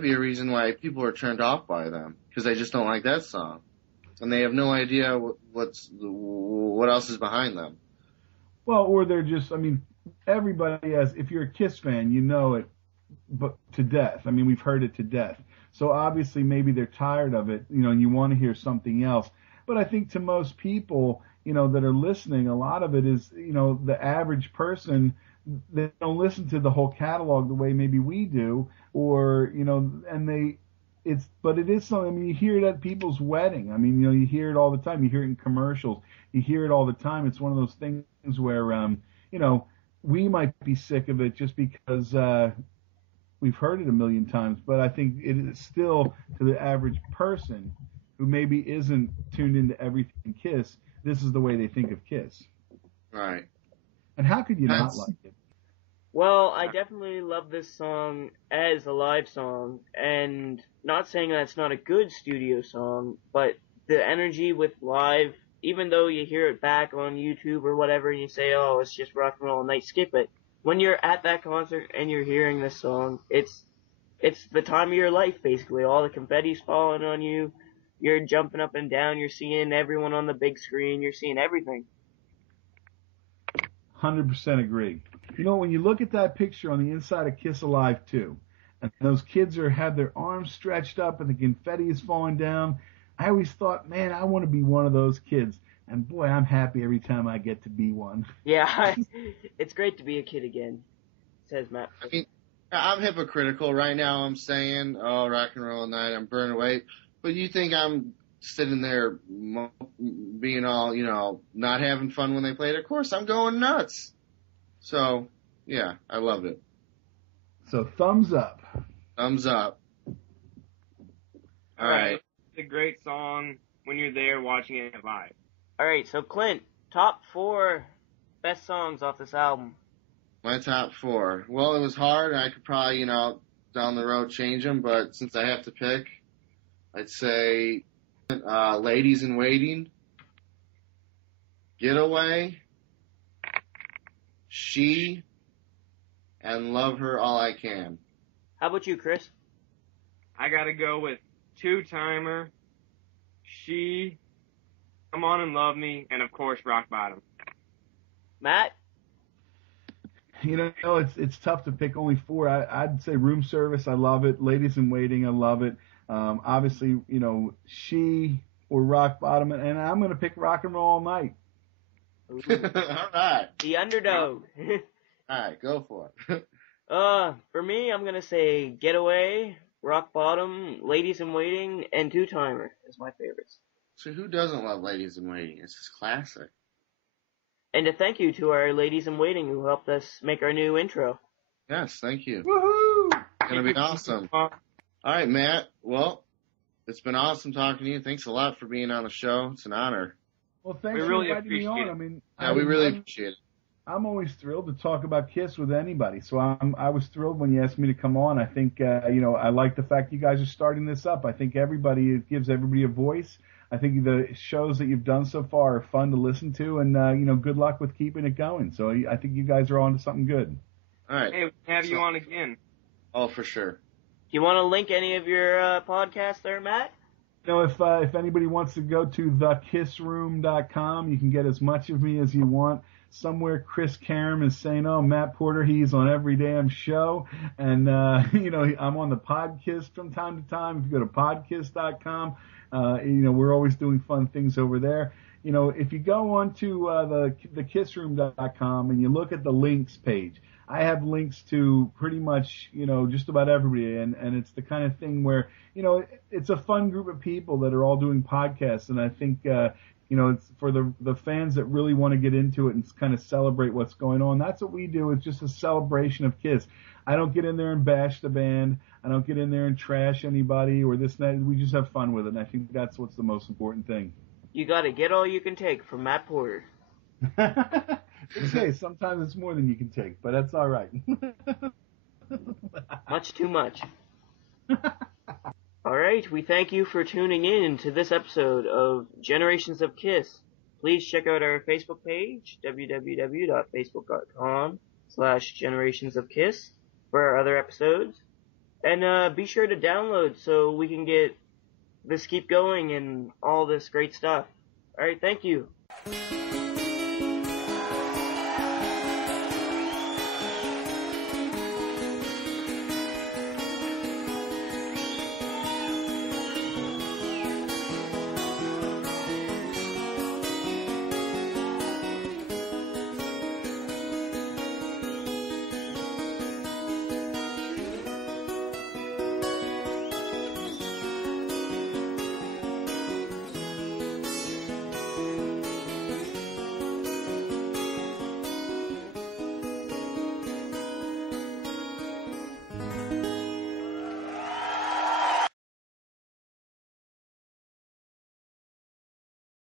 be a reason why people are turned off by them because they just don't like that song, and they have no idea what else is behind them. Well, or they're just, I mean, everybody has, if you're a Kiss fan, you know it but to death. I mean, we've heard it to death. So obviously maybe they're tired of it, you know, and you want to hear something else. But I think to most people, you know, that are listening, a lot of it is, you know, the average person, they don't listen to the whole catalog the way maybe we do, or, you know, but it is something, I mean, you hear it at people's wedding. I mean, you know, you hear it all the time. You hear it in commercials. You hear it all the time. It's one of those things where, you know, we might be sick of it just because we've heard it a million times, but I think it is still, to the average person who maybe isn't tuned into everything Kiss, this is the way they think of Kiss. Right. And how could you not like it? Well, I definitely love this song as a live song, and not saying that it's not a good studio song, but the energy with live, even though you hear it back on YouTube or whatever, and you say, oh, it's just rock and roll all night, skip it. When you're at that concert and you're hearing this song, it's the time of your life, basically. All the confetti's falling on you, you're jumping up and down, you're seeing everyone on the big screen, you're seeing everything. 100% agree. You know, when you look at that picture on the inside of Kiss Alive 2, and those kids have their arms stretched up and the confetti is falling down, I always thought, man, I want to be one of those kids. And boy, I'm happy every time I get to be one. Yeah, it's great to be a kid again, says Matt. I mean, I'm hypocritical right now. I'm saying, oh, rock and roll night, I'm burning away. But you think I'm sitting there being all, you know, not having fun when they played? Of course, I'm going nuts. So, yeah, I love it. So, thumbs up. Thumbs up. All right. It's a great song when you're there watching it live. All right, so Clint, top 4 best songs off this album. My top 4. Well, it was hard. I could probably, you know, down the road change them, but since I have to pick, I'd say Ladies in Waiting, Getaway, She, and Love Her All I Can. How about you, Chris? I gotta go with Two-Timer, She, Come On and Love Me, and of course Rock Bottom. Matt? You know, it's tough to pick only 4. I'd say Room Service, I love it. Ladies in Waiting, I love it. Obviously, you know, She or Rock Bottom, and I'm going to pick Rock and Roll All Night. All right. The underdog. All right, go for it. For me, I'm going to say Getaway, Rock Bottom, Ladies in Waiting, and Two-Timer is my favorites. So who doesn't love Ladies in Waiting? It's just classic. And a thank you to our Ladies in Waiting who helped us make our new intro. Yes, thank you. Woohoo! It's going to be awesome. All right, Matt. Well, it's been awesome talking to you. Thanks a lot for being on the show. It's an honor. Well, thanks for inviting me on. I mean, we really appreciate it. I'm always thrilled to talk about Kiss with anybody. So I was thrilled when you asked me to come on. I think, I like the fact you guys are starting this up. I think it gives everybody a voice. I think the shows that you've done so far are fun to listen to, and, good luck with keeping it going. So I think you guys are on to something good. All right. Hey, we'll have you on again. Oh, for sure. Do you want to link any of your podcasts there, Matt? If anybody wants to go to thekissroom.com, you can get as much of me as you want. Somewhere Chris Karam is saying, oh, Matt Porter, he's on every damn show. And, I'm on the Podkiss from time to time. If you go to podkiss.com, we're always doing fun things over there. If you go on to thekissroom.com and you look at the links page, I have links to pretty much, just about everybody. And it's the kind of thing where, it's a fun group of people that are all doing podcasts. And I think, it's for the fans that really want to get into it and kind of celebrate what's going on. That's what we do. It's just a celebration of Kiss. I don't get in there and bash the band. I don't get in there and trash anybody or this and that. We just have fun with it. And I think that's what's the most important thing. You got to get all you can take from Matt Porter. Okay, sometimes it's more than you can take, but that's all right. Much too much. All right, we thank you for tuning in to this episode of Generations of Kiss. Please check out our Facebook page, www.facebook.com/generationsofkiss, for our other episodes. And be sure to download so we can get this keep going and all this great stuff. All right, thank you.